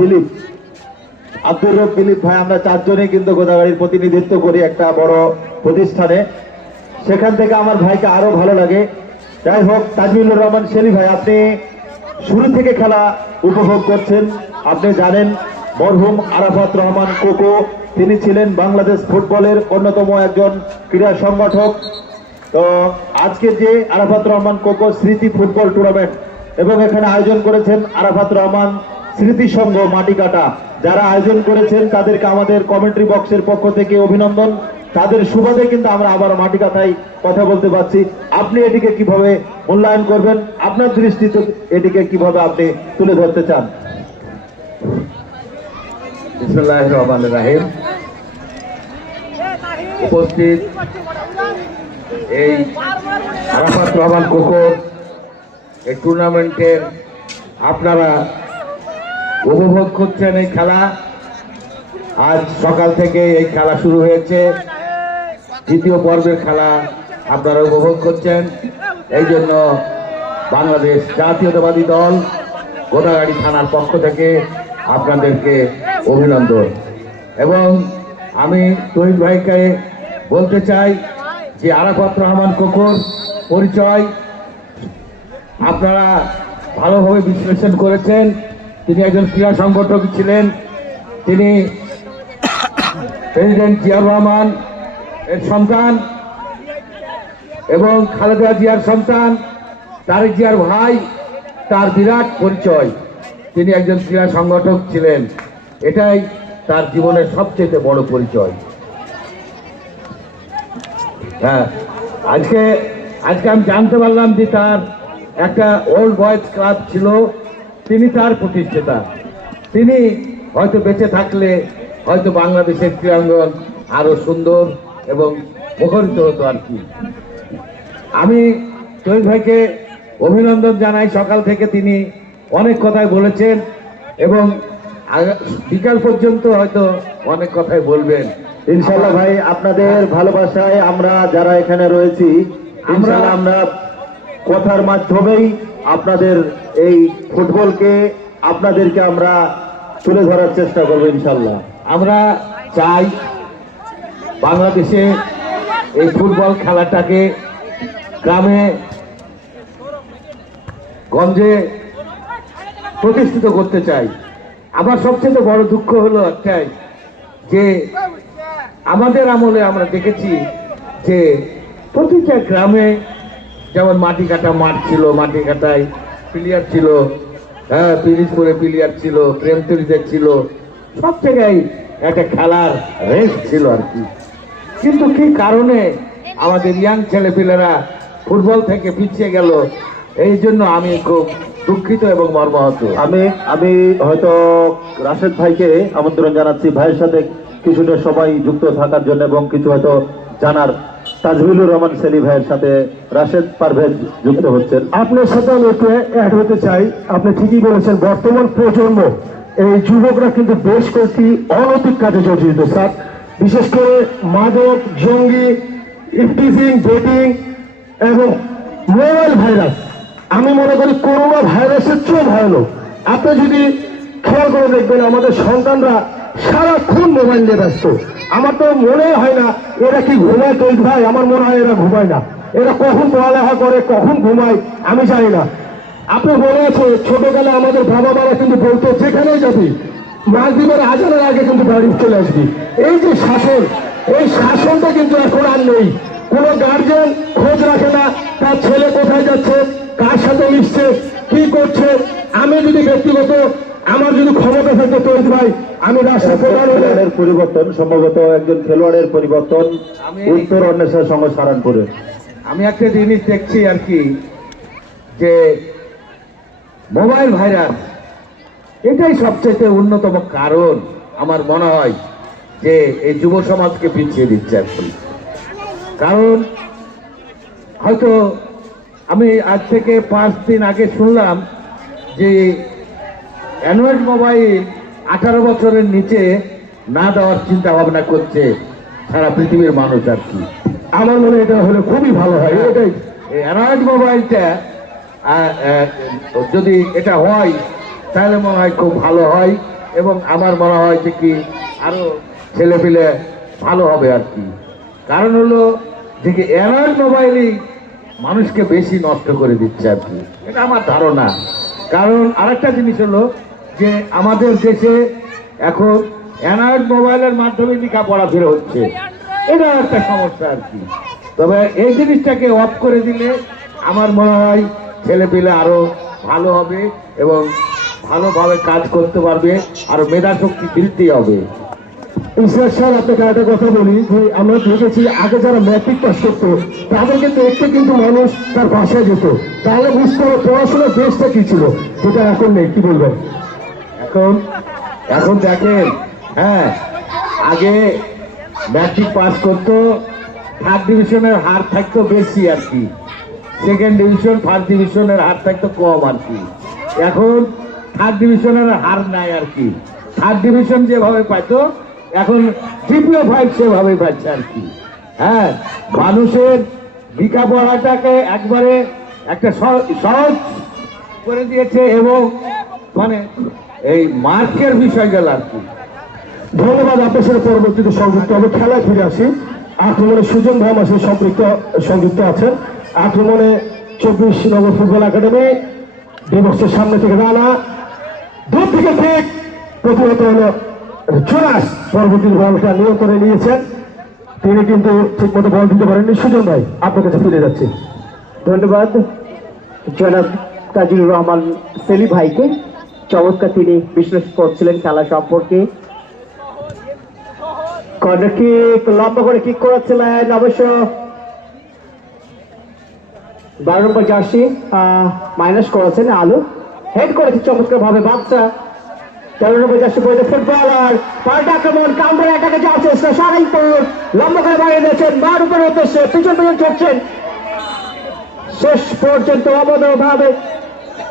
দিলীপ ভাই, আমরা 4 জনেই কিন্তু গোদাগাড়ির প্রতিনিধিত্ব করি একটা বড় প্রতিষ্ঠানে। সেখান থেকে আমার ভাইকে আরো ভালো লাগে। যাই হোক, তাজমিলুর রহমান সেলি ভাই, আপনি শুরু থেকে খেলা উপভোগ করছেন। আপনি জানেন মরহুম আরাফাত রহমান কোকো, তিনি ছিলেন বাংলাদেশ ফুটবলের অন্যতম একজন ক্রীড়া সংগঠক। তো আজকের যে আরাফাত রহমান কোকো স্মৃতি ফুটবল টুর্নামেন্ট, এবং এখানে আয়োজন করেছেন আরাফাত রহমান স্মৃতি সংঘ মাটিকাটা, যারা আয়োজন করেছেন তাদেরকে আমাদের কমেন্ট্রি বক্সের পক্ষ থেকে অভিনন্দন। তাদের সুবাদে কিন্তু আমরা আবার মাটিকাটায় কথা বলতে পারছি। আপনি এটিকে কিভাবে মূল্যায়ন করবেন, আপনার দৃষ্টিতে এটিকে কিভাবে আপনি তুলে ধরতে চান? বিসমিল্লাহির রহমানির রহিম। উপস্থিত এই আরাফাত রহমান কোকো এই টুর্নামেন্টের আপনারা উপভোগ করছেন এই খেলা। আজ সকাল থেকে এই খেলা শুরু হয়েছে, দ্বিতীয় পর্বের খেলা আপনারা উপভোগ করছেন। এই জন্য বাংলাদেশ জাতীয়তাবাদী দল গোদাগাড়ি থানার পক্ষ থেকে আপনাদেরকে অভিনন্দন। এবং আমি তহিদ ভাইকে বলতে চাই যে আরাফাত রহমান কোকোর পরিচয় আপনারা ভালোভাবে বিশ্লেষণ করেছেন। তিনি একজন ক্রীড়া সংগঠক ছিলেন, তিনি প্রেসিডেন্ট জিয়াউর রহমান এর সন্তান এবং খালেদা জিয়ার সন্তান, তারেক জিয়ার ভাই। তার বিরাট পরিচয়, তিনি একজন ক্রীড়া সংগঠক ছিলেন, এটাই তার জীবনের সবচেয়ে বড় পরিচয়। হ্যাঁ, আজকে আমি জানতে পারলাম যে তার একটা ওল্ড বয়েজ ক্লাব ছিল, তিনি তার প্রতিষ্ঠাতা। তিনি হয়তো বেঁচে থাকলে হয়তো বাংলাদেশের ক্রীড়াঙ্গন আরো সুন্দর এবং মুখরিত হতো আর কি। আমি তৈরি ভাইকে অভিনন্দন জানাই। সকাল থেকে তিনি অনেক কথাই বলেছেন এবং বিকাল পর্যন্ত হয়তো অনেক কথাই বলবেন ইনশাআল্লাহ। ভাই, আপনাদের ভালোবাসায় আমরা যারা এখানে রয়েছি, আমরা কথার মাধ্যমেই আপনাদের এই ফুটবলকে আপনাদেরকে আমরা তুলে ধরার চেষ্টা করবো ইনশাল্লাহ। আমরা চাই বাংলাদেশে এই ফুটবল খেলাটাকে গ্রামে গঞ্জে প্রতিষ্ঠিত করতে চাই। আমার সবচেয়ে বড় দুঃখ হলো একটাই, যে আমাদের আমলে আমরা দেখেছি যে প্রতিটা গ্রামে যেমন মাটি কাটা মাঠ ছিল, মাটি কাটায় প্লেয়ার ছিল, হ্যাঁ পিরিজপুরে প্লেয়ার ছিল, প্রেমতলিতে ছিল, সব জায়গায় একটা খেলার রেস ছিল আর কি। কিন্তু কি কারণে আমাদের ইয়াং ছেলেপিলেরা ফুটবল থেকে পিছিয়ে গেল, এই জন্য আমি খুব দুঃখিত এবং মর্মাহত। আমি হয়তো রাশেদ ভাইকে আমন্ত্রণ জানাচ্ছি ভাইয়ের সাথে কিছুটা সবাই যুক্ত থাকার জন্য, এবং কিছু হয়তো জানার। তাজমিলুর রহমান সেলি ভাইয়ের সাথে রাশেদ পারভেজ যুক্ত হচ্ছেন। আপনার সাথে আমি একটু অ্যাড হতে চাই। আপনি ঠিকই বলেছেন, বর্তমান প্রজন্ম এই যুবকরা কিন্তু বেশ কয়েকটি অনৈতিক কাজে জড়িত স্যার। বিশেষ করে মাদক, জঙ্গি, ইফটিজিং, ডেটিং এবং মোবাইল ভাইরাস। আমি মনে করি করোনা ভাইরাসের চেয়েও ভয়ানক। আপনি যদি খেয়াল করে দেখবেন, আমাদের সন্তানরা সারাক্ষণ মোবাইল নিয়ে ব্যস্ত। আমার তো মনে হয় না এরা কি ঘুমায় তৈরি ভাই, আমার মনে হয় এরা ঘুমায় না। এরা কখন পড়ালেখা করে, কখন ঘুমায় আমি জানি না। আপনি মনে আছে ছোটবেলায় আমাদের বাবা মারা কিন্তু বলতো যেখানেই যাবি মাগরিবের আজানের আগে কিন্তু বাড়ি চলে আসবি। এই যে শাসন, এই শাসনটা কিন্তু এখন আর নেই। কোনো গার্জেন খোঁজ রাখে না তার ছেলে কোথায় যাচ্ছে, কার সাথে মিশছে, কি করছে। আমি যদি ব্যক্তিগত আমার যদি ক্ষমতা থাকতো তৈরি ভাই, আমি রাষ্ট্র প্রধান হলে খেলোয়াড়ের পরিবর্তন, সম্ভবত একজন খেলোয়াড়ের পরিবর্তন উত্তর অন্বেষণ সংঘ সারানপুরে। আমি একটা জিনিস দেখছি আর কি, যে মোবাইল ভাইরাস এটাই সবচেয়ে অন্যতম কারণ আমার মনে হয় যে এই যুব সমাজকে পিছিয়ে দিচ্ছে এখন। কারণ হয়তো আমি আজ থেকে 5 দিন আগে শুনলাম যে অ্যান্ড্রয়েড মোবাইল 18 বছরের নিচে না দেওয়ার চিন্তা ভাবনা করছে সারা পৃথিবীর মানুষ আর কি। আমার মনে হয় এটা হলে খুবই ভালো হয়। এটাই এই অ্যান্ড্রয়েড মোবাইলটা যদি এটা হয় তাহলে মনে হয় খুব ভালো হয়, এবং আমার মনে হয় যে কি আরো ছেলেপিলে ভালো হবে আর কি। কারণ হলো যে কি অ্যান্ড্রয়েড মোবাইলই মানুষকে বেশি নষ্ট করে দিচ্ছে আর কি, এটা আমার ধারণা। কারণ আরেকটা জিনিস হলো যে আমাদের দেশে এখন অ্যান্ড্রয়েড মোবাইলের মাধ্যমে লেখাপড়া ফেরা হচ্ছে, এটা একটা সমস্যা আর কি। তবে এই জিনিসটাকে অফ করে দিলে আমার মনে হয় ছেলেপিলে আরো ভালো হবে এবং ভালোভাবে কাজ করতে পারবে, আর মেধা শক্তি বৃদ্ধি হবে। ইসরাত স্যার, আপনাকে একটা কথা বলি যে আমরা দেখেছি আগে যারা ম্যাট্রিক পাস করতো তাদেরকে দেখতে কিন্তু মানুষ তার বাসায় যেত, তাহলে বুঝতে হবে পড়াশোনার বেসটা কি ছিল, যেটা এখন নেই। কি বলবেন? এখন দেখেন, হ্যাঁ আগে ম্যাট্রিক পাস করতো, 3rd ডিভিশনের হার থাকতো বেশি আর কি, 2nd ডিভিশন 1st ডিভিশনের হার থাকতো কম আর কি। এখন 3rd ডিভিশনের হার নাই আর কি। 3rd ডিভিশন যেভাবে পাইতো এখন GPA-5 সেভাবে পাচ্ছে আর কি। হ্যাঁ, মানুষের লেখাপড়াটাকে একবারে একটা সহজ করে দিয়েছে, এবং মানে এই মার্কের বিষয়গুলো আর কি। ধন্যবাদ। আপনার সাথে পরবর্তীতে সংযুক্ত হবে। খেলায় ফিরে আসি। আক্রমণে সুজন ভাই আমার সাথে সংযুক্ত আছেন। আক্রমণে 24 নম্বর ফুটবল একাডেমি বিবক্সের সামনে থেকে রানা, দূর থেকে ঠিক প্রতিহত হলো চোরাস। পরবর্তী বলটা নিয়ন্ত্রণে নিয়েছেন তিনি, কিন্তু ঠিক মতো বল দিতে পারেননি। সুজন ভাই আপনার কাছে ফিরে যাচ্ছি। ধন্যবাদ জনাব তাজিলুর রহমান সেলি ভাইকে, চমৎকার তিনি বিশ্লেষণ করছিলেন খেলা সম্পর্কে। কর্নার কিক লম্বা করে কিক করেছিলেন অবশ্য 12 নম্বর জার্সি মাইনাস করেছেন আলো, হেড করেছে চমৎকার ভাবে বাচ্চা। 13 নম্বর জার্সি পড়ে ফুটবলার পাল্টা আক্রমণ, কাউন্টার অ্যাটাকে যাওয়ার চেষ্টা, সারাইপুর লম্বা করে বাড়িয়ে দিয়েছেন বার উপরে উদ্দেশ্যে, পিছন পিছন ছুটছেন, শেষ পর্যন্ত অবৈধভাবে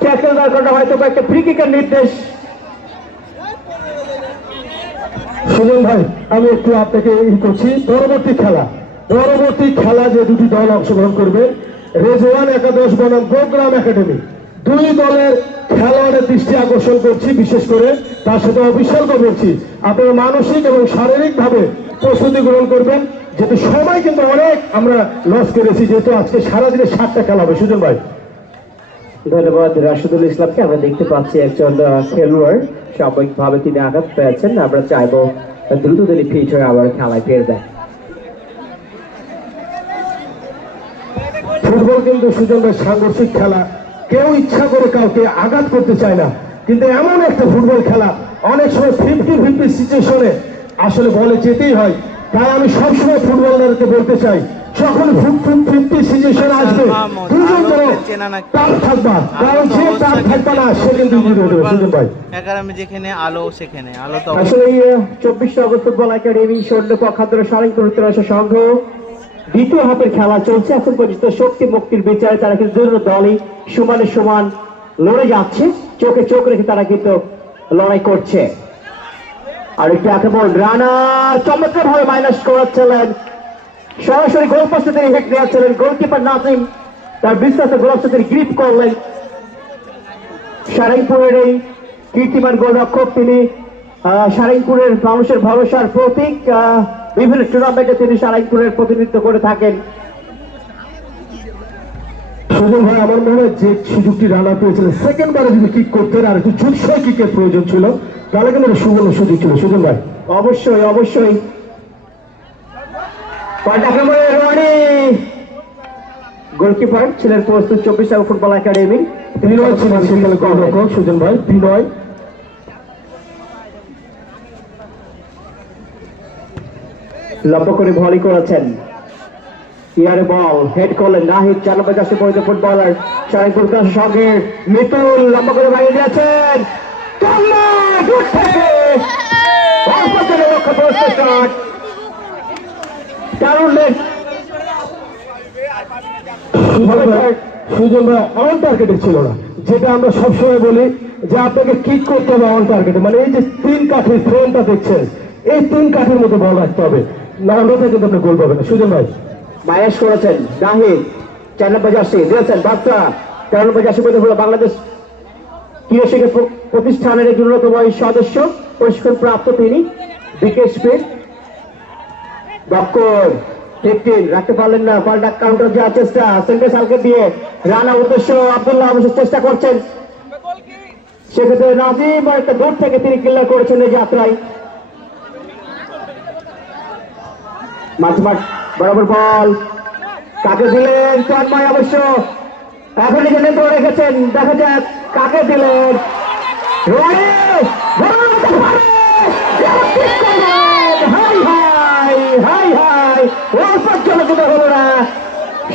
ট্যাকল বার করা হয়তো একটা ফ্রি কিকের নির্দেশ। সুজন ভাই আমি একটু আপনাকে করছি, পরবর্তী খেলা যে দুটি দল অংশগ্রহণ করবে, রেজওয়ান একাদশ বনাম প্রোগ্রাম একাডেমি, দুই দলের খেলোয়াড়ের দৃষ্টি আকর্ষণ করছি, বিশেষ করে তার সাথে অবিশ্বাস করছি আপনারা মানসিক এবং শারীরিক ভাবে প্রস্তুতি গ্রহণ করবেন, যেহেতু সময় কিন্তু অনেক আমরা লস করেছি, যেহেতু আজকে সারাদিনে 7টা খেলা হবে। সুজন ভাই, ধন্যবাদ রাশিদুল ইসলামকে। আমরা দেখতে পাচ্ছি একজন খেলোয়াড় সাময়িকভাবে তিনি আঘাত পেয়েছেন, আমরা চাইবো দ্রুত তিনি ফিট হয়ে আবার খেলায় ফিরবেন। ফুটবল কিন্তু সুজন ভাই সাংঘর্ষিক খেলা, কেউ ইচ্ছা করে কাউকে আঘাত করতে চায় না, কিন্তু এমন একটা ফুটবল খেলা অনেক সময় 50-50 সিচুয়েশনে আসলে বলে যেতেই হয়। তাই আমি সবসময় ফুটবলারকে বলতে চাই, যখন 50 সিচুয়েশন আসবে দুজন যেন তার থাকবা, কারণ যে তার থাকবে না সে কিন্তু জিতে দেবে। সুজন ভাই, একাডেমি যেখানে আলো সেখানে আলো তো আসলে 24 নগর ফুটবল একাডেমি সৈন্য পক্ষান্তর সারাংপুর উত্তরাশা সংঘ দ্বিতীয় হাফের খেলা চলছে এখন পর্যন্ত। শক্তি মুক্তির বিচারে তারা কিন্তু দুটো দলই সমানে সমান লড়ে যাচ্ছে, চোখে চোখ রেখে তারা কিন্তু লড়াই করছে। আর একটু আক্রমণ রানা চমৎকার ভাবে মাইনাস করাচ্ছিলেন, সরাসরি গোল পোস্টে তিনি হিট নিয়েছিলেন। গোলকিপার নাজিম তার বিশ্বাসে গোলপোস্টে তিনি গ্রিপ করলেন। সারাংপুরের এই কীর্তিমান গোলরক্ষক, তিনি সারাংপুরের মানুষের ভরসার প্রতীক। বিভিন্ন টুর্নামেন্টে তিনি সারাংপুরের প্রতিনিধিত্ব করে থাকেন। সুজন ভাই, আমার মনে হয় যে সুযোগটি রানা পেয়েছিলেন, সেকেন্ড বারে যদি কিক করতেন আর একটু জুৎসই কিকের প্রয়োজন ছিল, তাহলে কিন্তু একটা সুবর্ণ সুযোগ ছিল। সুজন ভাই, অবশ্যই অবশ্যই গোলকিপার ছিলেন প্রস্তুত 24 নগর ফুটবল একাডেমি। বিনয় ছিলেন সেখানে গোলরক্ষক। সুজন ভাই, বিনয় লম্বা করে ভলি করেছেন, ইয়ারে বল হেড করলেন নাহিদ। 94 পর্যন্ত ফুটবলার সারাংপুর সঙ্গে মিতুল লম্বা করে বাইরে দিয়েছেন, সুজন ভাই অন টার্গেটে ছিল না, যেটা আমরা সবসময় বলি যে আপনাকে কিক করতে হবে অন টার্গেটে, মানে এই যে 3 কাঠের ফ্রেমটা দেখছেন, এই 3 কাঠের মধ্যে বল রাখতে হবে, না আমরা কিন্তু আপনি গোল পাবেন না। সুজন ভাই, মায়াস করেছেন নাহিদ, 94 দিয়েছেন বাচ্চা। 94 পর্যন্ত হলো বাংলাদেশ ক্রীড়া শিক্ষা প্রতিষ্ঠানের একজন অন্যতম সদস্য, প্রশিক্ষণ প্রাপ্ত তিনি বিকেশ স্পিড। বক্কর 15 রাখতে পারলেন না, পাল্টা কাউন্টার যাওয়ার চেষ্টা সেন্টার সালকে দিয়ে রানা উদ্দেশ্য আব্দুল্লাহ অবশ্য চেষ্টা করছেন, সেক্ষেত্রে নাজিম একটা দূর থেকে তিনি ক্লিয়ার করেছেন এই যাত্রায়। মাঝমাঠ বরাবর বল কাকে দিলেন তন্ময়, অবশ্য এখন এখানে তো রেখেছেন, দেখা যাক কাকে দিলেন।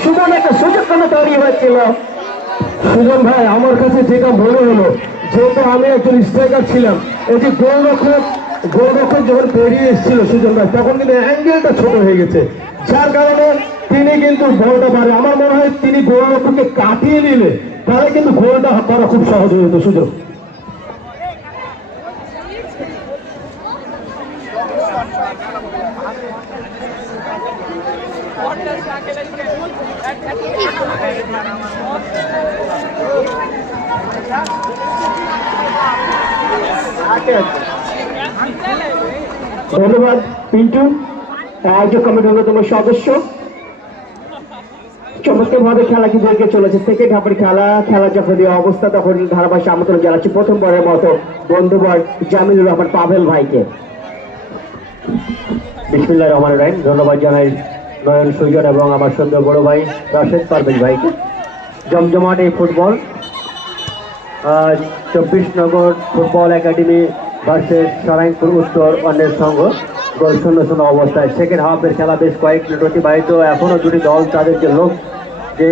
সুমন একটা সুযোগ কোনো তৈরি হয়েছিল। সুজন ভাই, আমার কাছে যেটা মনে হলো, যেহেতু আমি একজন স্ট্রাইকার ছিলাম, এই যে গোলরক্ষক যখন বেরিয়ে এসেছিল সুজন ভাই, তখন কিন্তু অ্যাঙ্গেলটা ছোট হয়ে গেছে, যার কারণে তিনি কিন্তু বলটা পারে। আমার মনে হয় তিনি গোলরক্ষককে কাটিয়ে নিলে তাহলে কিন্তু গোলটা করা খুব সহজ হয়ে যেত। সুযোগ ধন্যবাদ পিন্টু, আয়োজক কমিটির অন্যতম সদস্য। চমৎকার ভাবে খেলা কিন্তু এগিয়ে চলেছে। সেকেন্ড হাফের খেলা যখন এই অবস্থা, তখন ধারাভাষ্য আমন্ত্রণ জানাচ্ছি প্রথমবারের মতো বন্ধুবর জামিলুর রহমান পাভেল ভাইকে। বিসমিল্লাহির রহমানির রহিম। ধন্যবাদ জানাই নয়ন সুজন এবং আমার সুন্দর বড় ভাই রাশেদ পারভেজ ভাইকে। জমজমাট এই ফুটবল 24 নগর ফুটবল একাডেমি ভার্সেস সারাংপুর উত্তর অন্যের সংঘ, গোল 0-0 অবস্থায়। সেকেন্ড হাফের খেলা বেশ কয়েক মিনিট অতিবাহিত, এখনো দুটি দল তাদের যে লোক যে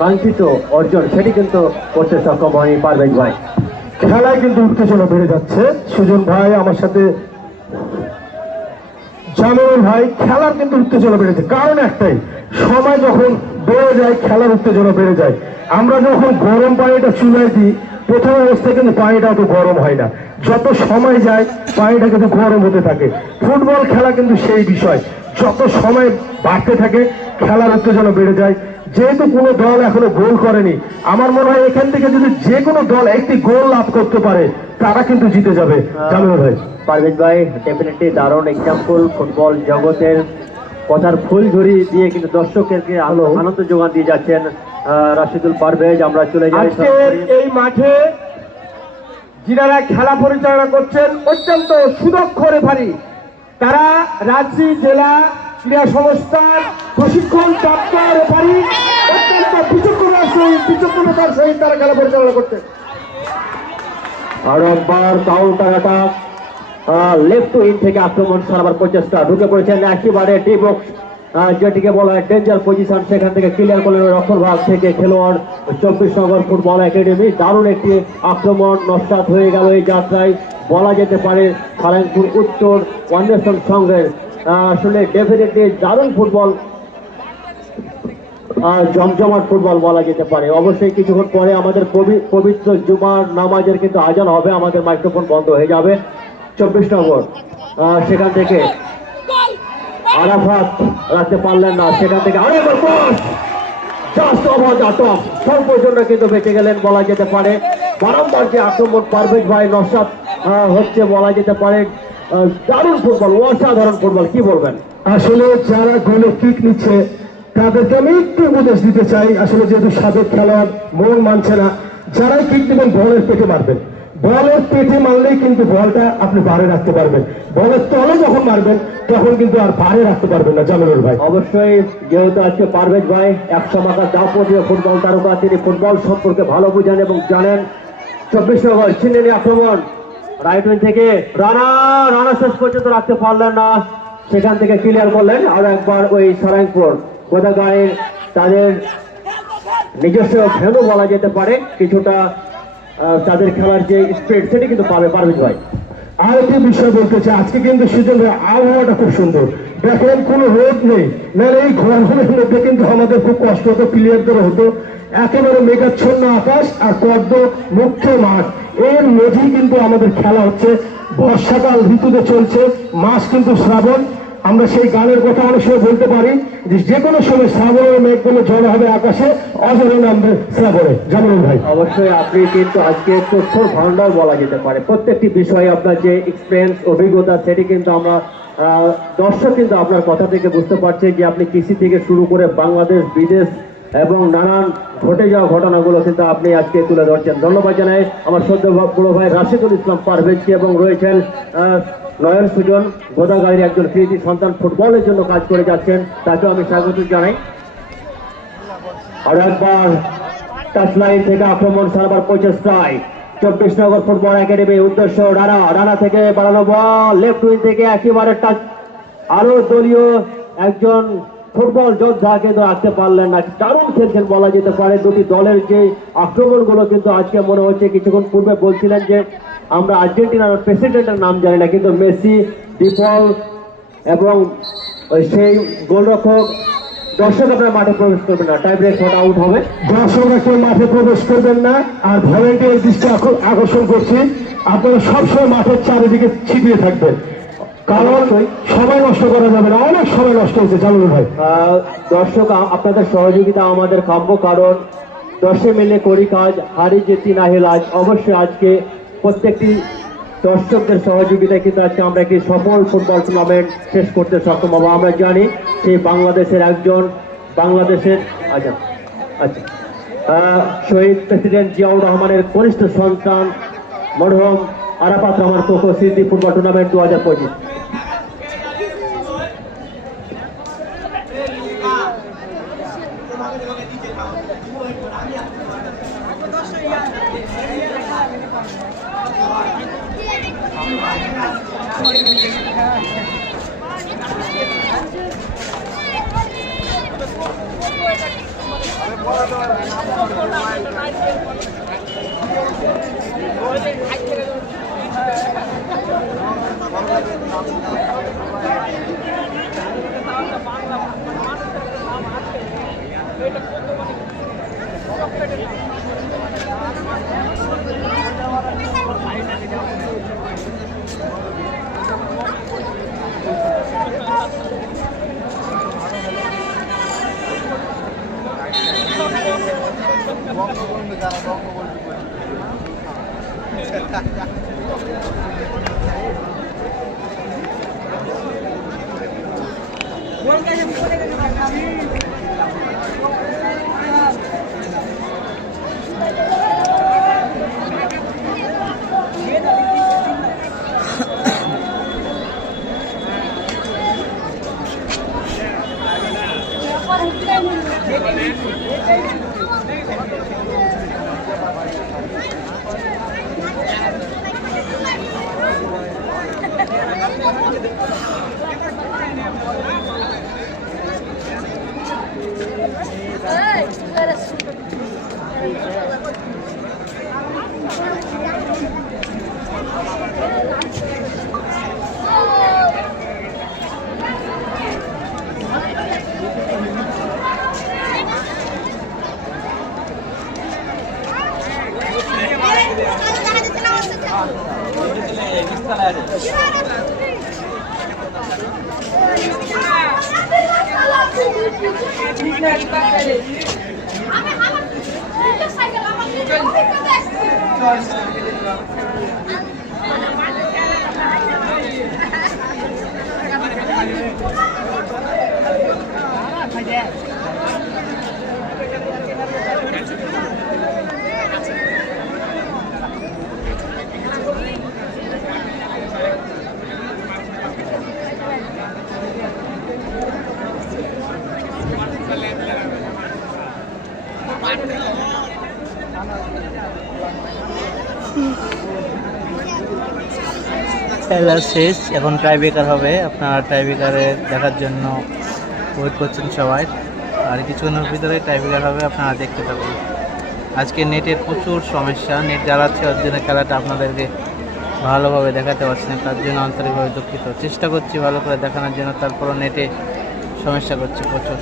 কাঙ্ক্ষিত অর্জন সেটি কিন্তু করতে সক্ষম হয়নি পারভেজ ভাই। খেলায় কিন্তু উত্তেজনা বেড়ে যাচ্ছে। সুজন ভাই আমার সাথে জামিল ভাই, খেলার কিন্তু উত্তেজনা বেড়েছে, কারণ একটাই, সময় যখন বেড়ে যায় খেলার উত্তেজনা বেড়ে যায়। আমরা যখন গরম পানিটা চুলায় দিই, প্রথম অবস্থায় কিন্তু পানিটা অত গরম হয় না, যত সময় যায় পানিটা কিন্তু গরম হতে থাকে। ফুটবল খেলা কিন্তু সেই বিষয়, যত সময় বাড়তে থাকে খেলার উত্তেজনা বেড়ে যায়। যেহেতু কোনো দল এখনো গোল করেনি, আমার মনে হয় এখান থেকে যদি যে কোনো দল একটি গোল লাভ করতে পারে তারা কিন্তু জিতে যাবে। জামিল ভাই, পারভেজ ভাই ডেফিনেটলি দারুণ এক্সাম্পল, ফুটবল জগতের কথার ফুলঝুরি দিয়ে কিন্তু দর্শকদেরকে আনন্দ যোগান দিয়ে যাচ্ছেন রাশিদুল পারভেজ। আমরা চলে যাই আজকের এই মাঠে যিনারা খেলা পরিচালনা করছেন অত্যন্ত সুদক্ষ রেফারি, তারা রাজশাহী জেলা ক্রীড়া সংস্থার প্রশিক্ষণ প্রাপ্ত রেফারি, অত্যন্ত বিচক্ষণতার সহিত তারা খেলা পরিচালনা করছেন। আরো একবার কাউন্টার অ্যাটাক, লেফট উইং থেকে আক্রমণ সারাবার প্রচেষ্টা, ঢুকে পড়েছেন একেবারে ডি বক্স, যেটিকে বলা হয় ডেঞ্জার পজিশন, সেখান থেকে ক্লিয়ার করলেন রক্ষণ ভাগ থেকে খেলোয়াড় 24 নগর ফুটবল একাডেমি। দারুণ একটি আক্রমণ নস্বাত হয়ে গেল এই যাত্রায়, বলা যেতে পারে সারাংপুর উত্তর অন্বেষণ সংঘের আসলে ডেফিনেটলি দারুণ ফুটবল, জমজমাট ফুটবল বলা যেতে পারে। অবশ্যই কিছুক্ষণ পরে আমাদের পবিত্র জুমার নামাজের কিন্তু আজান হবে, আমাদের মাইক্রোফোন বন্ধ হয়ে যাবে। 24 নম্বর সেখান থেকে আরাফাত রাখতে পারলেন না, সেখান থেকে আরেকবার স্বল্প জন্য কিন্তু বেঁচে গেলেন বলা যেতে পারে। বারংবার যে আক্রমণ পারভেজ ভাই নস্বাত হচ্ছে বলা যেতে পারে। দারুণ ফুটবল, অসাধারণ ফুটবল, কি বলবেন? আসলে যারা গোলে কিক নিচ্ছে তাদেরকে আমি একটু উপদেশ দিতে চাই। আসলে যেহেতু সাবেক খেলোয়াড় মন মানছে না, যারাই কিক দিবেন বলের পেটে মারবেন। বলের পেটে মারলেই কিন্তু বলটা আপনি বারে রাখতে পারবেন, বলের তলে যখন মারবেন তখন কিন্তু আর বারে রাখতে পারবেন না। জামিলুর ভাই, অবশ্যই যেহেতু আজকে পারভেজ ভাই 100 মাথা যাবতীয় ফুটবল তারকা, তিনি ফুটবল সম্পর্কে ভালো বুঝেন এবং জানেন। 24 নম্বর ছিলেন আক্রমণ রাইট উইং থেকে, রানা শেষ পর্যন্ত রাখতে পারলেন না, সেখান থেকে ক্লিয়ার করলেন। আর একবার ওই সারাংপুর গোদাগাড়ির তাদের নিজস্ব ভেনু বলা যেতে পারে, কিছুটা তাদের খেলার যে স্পিড সেটি কিন্তু পাবে পারভেজ ভাই। আর একটি বিষয় বলতে চাই, আজকে কিন্তু সুজনের আবহাওয়াটা খুব সুন্দর, দেখেন কোনো রোদ নেই, নাহলে এই ঘরের মধ্যে কিন্তু আমাদের খুব কষ্ট হতো, প্লেয়ারদের হতো। একেবারে মেঘাচ্ছন্ন আকাশ আর পদ্ম মুক্ত মাঠ, এর মধ্যেই কিন্তু আমাদের খেলা হচ্ছে। বর্ষাকাল ঋতুতে চলছে, মাস কিন্তু শ্রাবণ। আমরা সেই গানের কথা অনেক সময় বলতে পারি যে কোনো সময় শ্রাবণের মেঘগুলো জড়ো হবে আকাশে, অজরে নামবে শ্রাবণে। জামিল ভাই, অবশ্যই আপনি কিন্তু আজকে তথ্যর ভান্ডার বলা যেতে পারে, প্রত্যেকটি বিষয়ে আপনার যে এক্সপিরিয়েন্স অভিজ্ঞতা সেটি কিন্তু আমরা দর্শক কিন্তু আপনার কথা থেকে বুঝতে পারছে যে আপনি কৃষি থেকে শুরু করে বাংলাদেশ বিদেশ এবং নানান ঘটে যাওয়া ঘটনাগুলো কিন্তু আপনি আজকে তুলে ধরছেন। ধন্যবাদ জানাই আমার সদ্য বড় ভাই রাশিদুল ইসলাম পারভেজকে, এবং রয়েছেন নয়ন সুজন গোদাগাড়ির একজন কৃতি সন্তান, ফুটবলের জন্য কাজ করে যাচ্ছেন, তাকেও আমি স্বাগত জানাই। আর একবার টাচ লাইন থেকে আক্রমণ সারাবার প্রচেষ্টায় 24 নগর ফুটবল একাডেমি উদ্দেশ্য রানা থেকে বাড়ানো বল, লেফট উইং থেকে একেবারে টাচ, আরো দলীয় একজন ফুটবল যোদ্ধা কিন্তু রাখতে পারলেন না। দারুণ খেলছেন বলা যেতে পারে। দুটি দলের যে আক্রমণগুলো কিন্তু আজকে মনে হচ্ছে, কিছুক্ষণ পূর্বে বলছিলেন যে আমরা আর্জেন্টিনার প্রেসিডেন্টের নাম জানি না, কিন্তু মেসি, ডিপল এবং সেই গোলরক্ষক, দর্শক আপনারা মাঠে প্রবেশ করবেন না, টাই ব্রেক শট আউট হবে। দর্শকরা কেউ মাঠে প্রবেশ করবেন না। আর ভলেন্টিয়ার দৃষ্টি আকর্ষণ করছি, আপনারা সবসময় মাঠের চারিদিকে ছিটিয়ে থাকবেন, কারণ সময় নষ্ট করা যাবে না, অনেক সময় নষ্ট হয়েছে। জামিল ভাই, দর্শক আপনাদের সহযোগিতা আমাদের কাম্য, কারণ দশে মিলে করি কাজ, হারি জেতি নাহি লাজ। অবশ্যই আজকে প্রত্যেকটি দর্শকদের সহযোগিতায় কিন্তু আজকে আমরা একটি সফল ফুটবল টুর্নামেন্ট শেষ করতে সক্ষম হবো। আমরা জানি সেই বাংলাদেশের একজন শহীদ প্রেসিডেন্ট জিয়াউর রহমানের কনিষ্ঠ সন্তান মরহুম আরাফাত রহমান কোকো স্মৃতি ফুটবল টুর্নামেন্ট 2025। খেলা শেষ, এখন টাই ব্রেকার হবে। আপনারা টাই ব্রেকারে দেখার জন্য ওয়েট করছেন সবাই, আর কিছুক্ষণের ভিতরে টাই ব্রেকার হবে, আপনারা দেখতে থাকুন। আজকে নেটের প্রচুর সমস্যা, নেট জ্বালাচ্ছে, ওর জন্য খেলাটা আপনাদেরকে ভালোভাবে দেখাতে পারছি না, তার জন্য আন্তরিকভাবে দুঃখিত। চেষ্টা করছি ভালো করে দেখানোর জন্য, তারপরও নেটে সমস্যা করছে প্রচুর।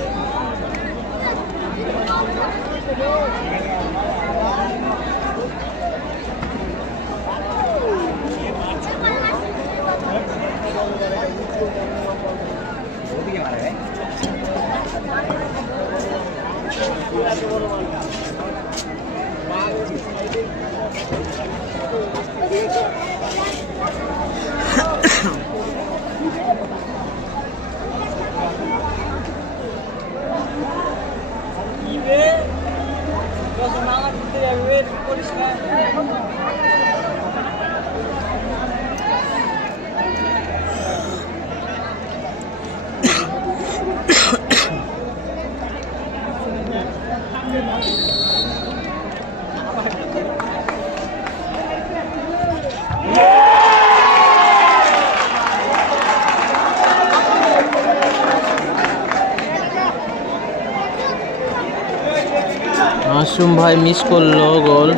মাসুম ভাই মিস করলো গোল,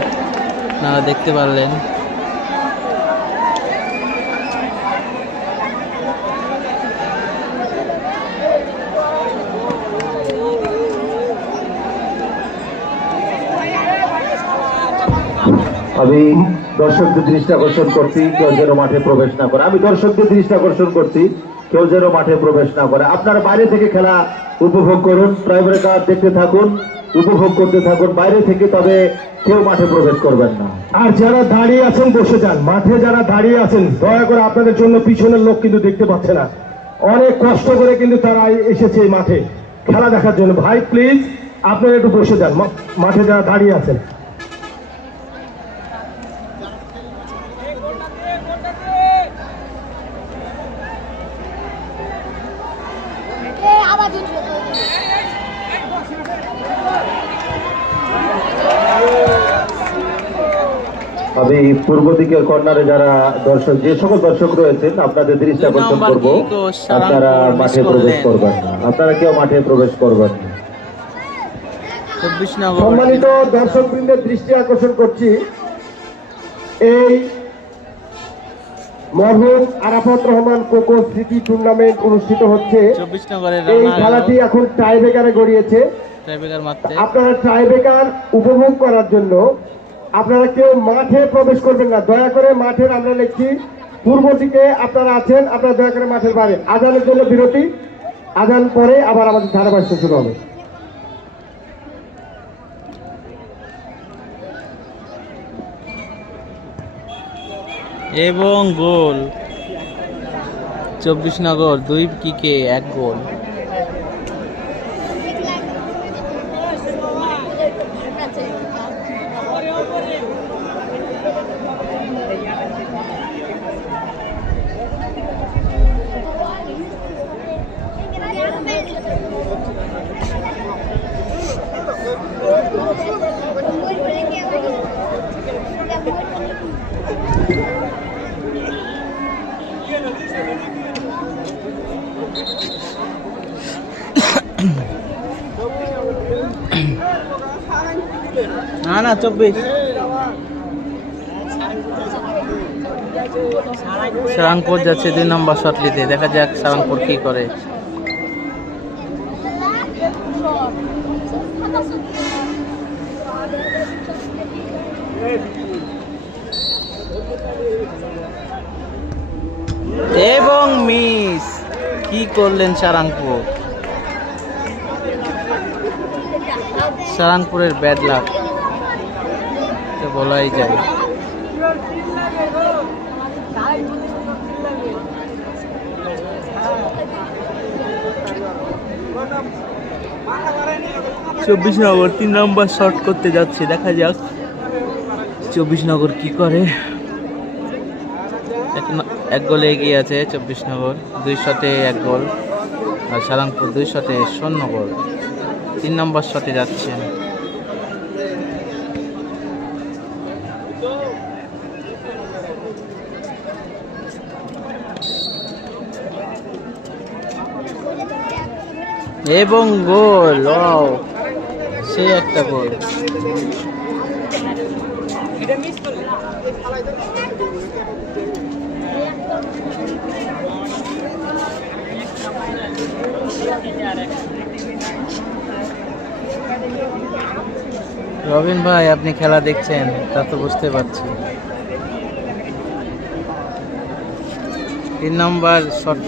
আপনারা দেখতে পারলেন। আমি দর্শকদের দৃষ্টি আকর্ষণ করছি, কেউ যেন মাঠে প্রবেশ না করে। আমি দর্শকদের দৃষ্টি আকর্ষণ করছি, কেউ যেন মাঠে প্রবেশ না করে। আপনারা বাইরে থেকে খেলা উপভোগ করুন, টাই ব্রেকার দেখতে থাকুন, উপভোগ করতে থাকুন বাইরে থেকে, তবে কেউ মাঠে প্রবেশ করবেন না। আর যারা দাঁড়িয়ে আছেন বসে যান, মাঠে যারা দাঁড়িয়ে আছেন দয়া করে আপনাদের জন্য পিছনের লোক কিন্তু দেখতে পাচ্ছে না, অনেক কষ্ট করে কিন্তু তারা এসেছে এই মাঠে খেলা দেখার জন্য। ভাই প্লিজ আপনারা একটু বসে যান, মাঠে যারা দাঁড়িয়ে আছেন। আমি পূর্ব দিকের কর্নারে যারা দর্শক, যে সকল দর্শক রয়েছেন, আপনাদের দৃষ্টি আকর্ষণ করবো, আপনারা মাঠে প্রবেশ করবেন না, আপনারা কেউ মাঠে প্রবেশ করবেন না। সম্মানিত দর্শকবৃন্দের দৃষ্টি আকর্ষণ করছি, এই মরহুম আরাফাত রহমান কোকো স্মৃতি টুর্নামেন্ট অনুষ্ঠিত হচ্ছে। এই খেলাটি এখন টাই ব্রেকারে গড়িয়েছে। আপনারা টাই ব্রেকার উপভোগ করার জন্য আপনারা কেউ মাঠে প্রবেশ করবেন না, দয়া করে মাঠের, আমরা লিখছি পূর্ব দিকে আপনারা আছেন, আপনারা দয়া করে মাঠের বাইরে। আজানের জন্য বিরতি, আজান পরে আবার আমাদের ধারাবাহিক শুরু হবে। এবং গোল। 24 নগর 2 কিকে 1 গোল। না 24। সারাংপুর যাচ্ছে 2 নম্বর শট নিতে, দেখা যাক সারাংপুর কি করে। এবং মিস, কি করলেন সারাংপুর। সারাংপুরের ব্যাড লাক বলাই যায়। চব্বিশ নগর 3 নম্বর শট করতে যাচ্ছে, দেখা যাক 24 নগর কি করে। এক গোলে এগিয়ে আছে 24 নগর, 2 শটে 1 গোল। আর সারাংপুর 2 শটে 0 গোল। 3 নম্বর শটে যাচ্ছেন। এবং গোল, ওয়াও, সে একটা গোল। রবিন ভাই, আপনি খেলা দেখছেন তা তো বুঝতে পারছি। 3 নম্বর শট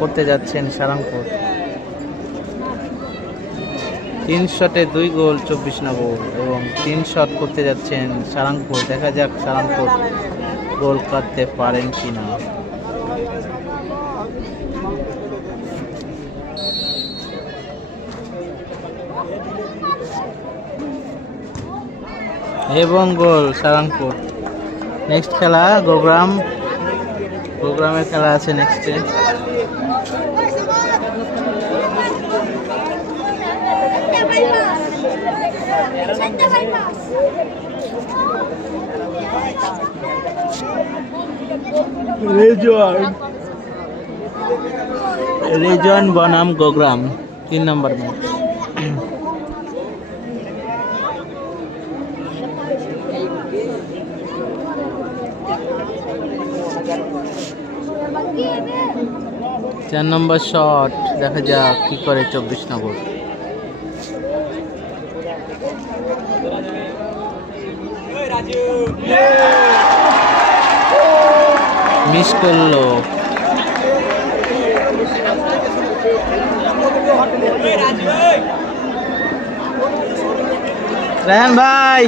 করতে যাচ্ছেন সারাংপুর। 3 শটে 2 গোল 24 নগর এবং 3 শট করতে যাচ্ছেন সারাংপুর, দেখা যাক সারাংপুর গোল করতে পারেন কিনা। এবং গোল সারাংপুর। নেক্সট খেলা গোগ্রামের খেলা আছে নেক্সটে। রেজন বনাম গোগ্রাম 3 নম্বর ম্যাচ। চার নম্বর শট, দেখা যাক কি করে 24 নগর। মিস করলো। রায়হান ভাই,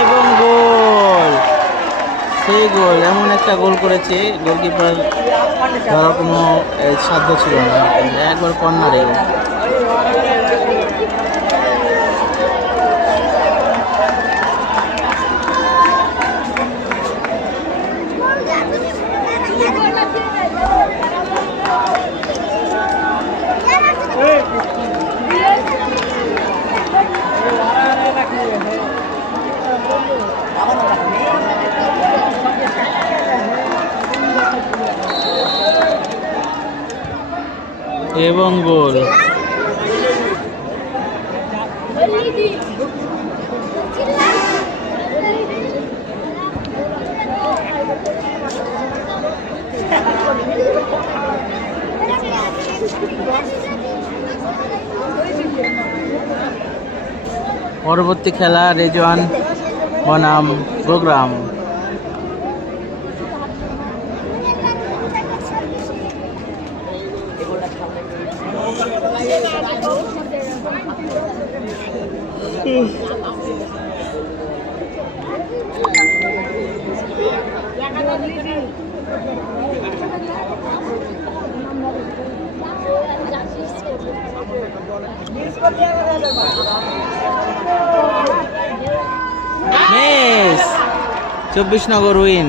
এবং গোল, সেই গোল, এমন একটা গোল করেছে গোলকিপার ধরার কোনো সাধ্য ছিল না, একবার কর্নারে। এবং গোল। পরবর্তী খেলা রেজওয়ান বনাম প্রোগ্রাম। মিস 24 নগর উইন।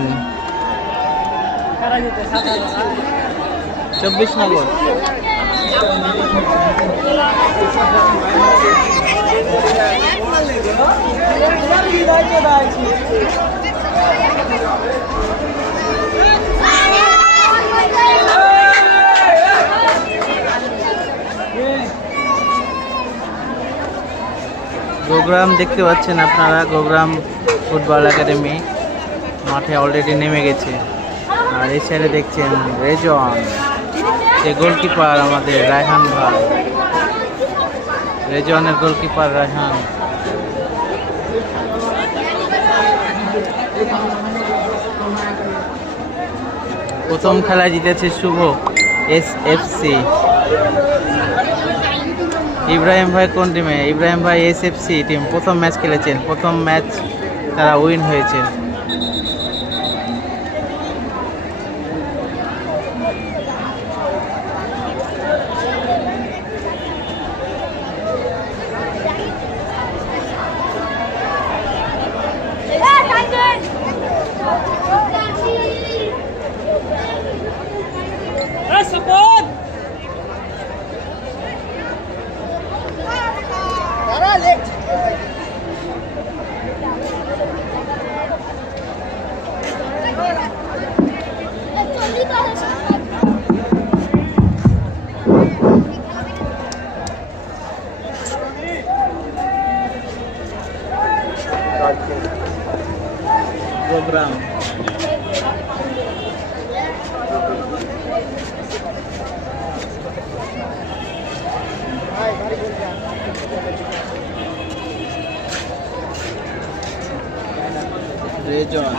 24 নগর। গোগ্রাম দেখতে পাচ্ছেন আপনারা, গোগ্রাম ফুটবল একাডেমি মাঠে অলরেডি নেমে গেছে। আর এই সাইডে দেখছেন রেজওয়ান, যে গোলকিপার আমাদের রায়হান ভাই, রেজওয়ানের গোলকিপার রায়হান। প্রথম খেলা জিতেছে শুভ এসএফসি। ইব্রাহিম ভাই কোন টিমে? ইব্রাহিম ভাই এসএফসি টিম। প্রথম ম্যাচ খেলেছেন, প্রথম ম্যাচ তারা উইন হয়েছে। প্রোগ্রাম রেজওয়ান।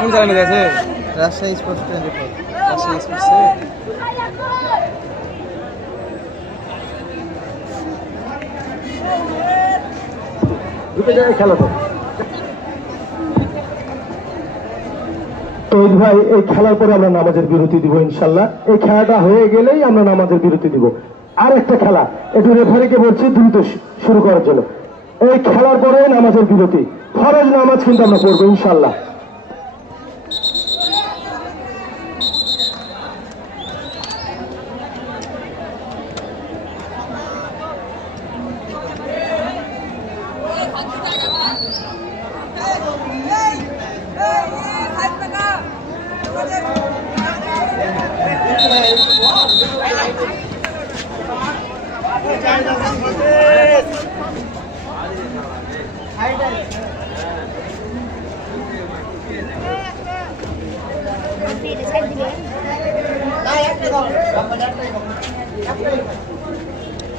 কোন জায়গায় গেছে? রাজশাহী স্পোর্টস 24। রাজশাহী স্পোর্টসে দুটো জায়গায় খেলা তো। তৈরি ভাই, এই খেলার পরে আমরা নামাজের বিরতি দিব ইনশাল্লাহ। এই খেলাটা হয়ে গেলেই আমরা নামাজের বিরতি দিব। আর একটা খেলা, একটু রেফারিকে বলছি দ্রুত শুরু করার জন্য। এই খেলার পরে নামাজের বিরতি, ফরজ নামাজ কিন্তু আমরা পড়বো ইনশাল্লাহ।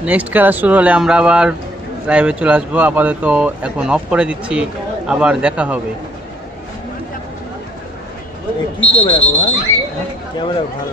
নেক্সট খেলা শুরু হলে আমরা আবার লাইভে চলে আসবো। আপাতত এখন অফ করে দিচ্ছি, আবার দেখা হবে। কি ক্যামেরা ভালো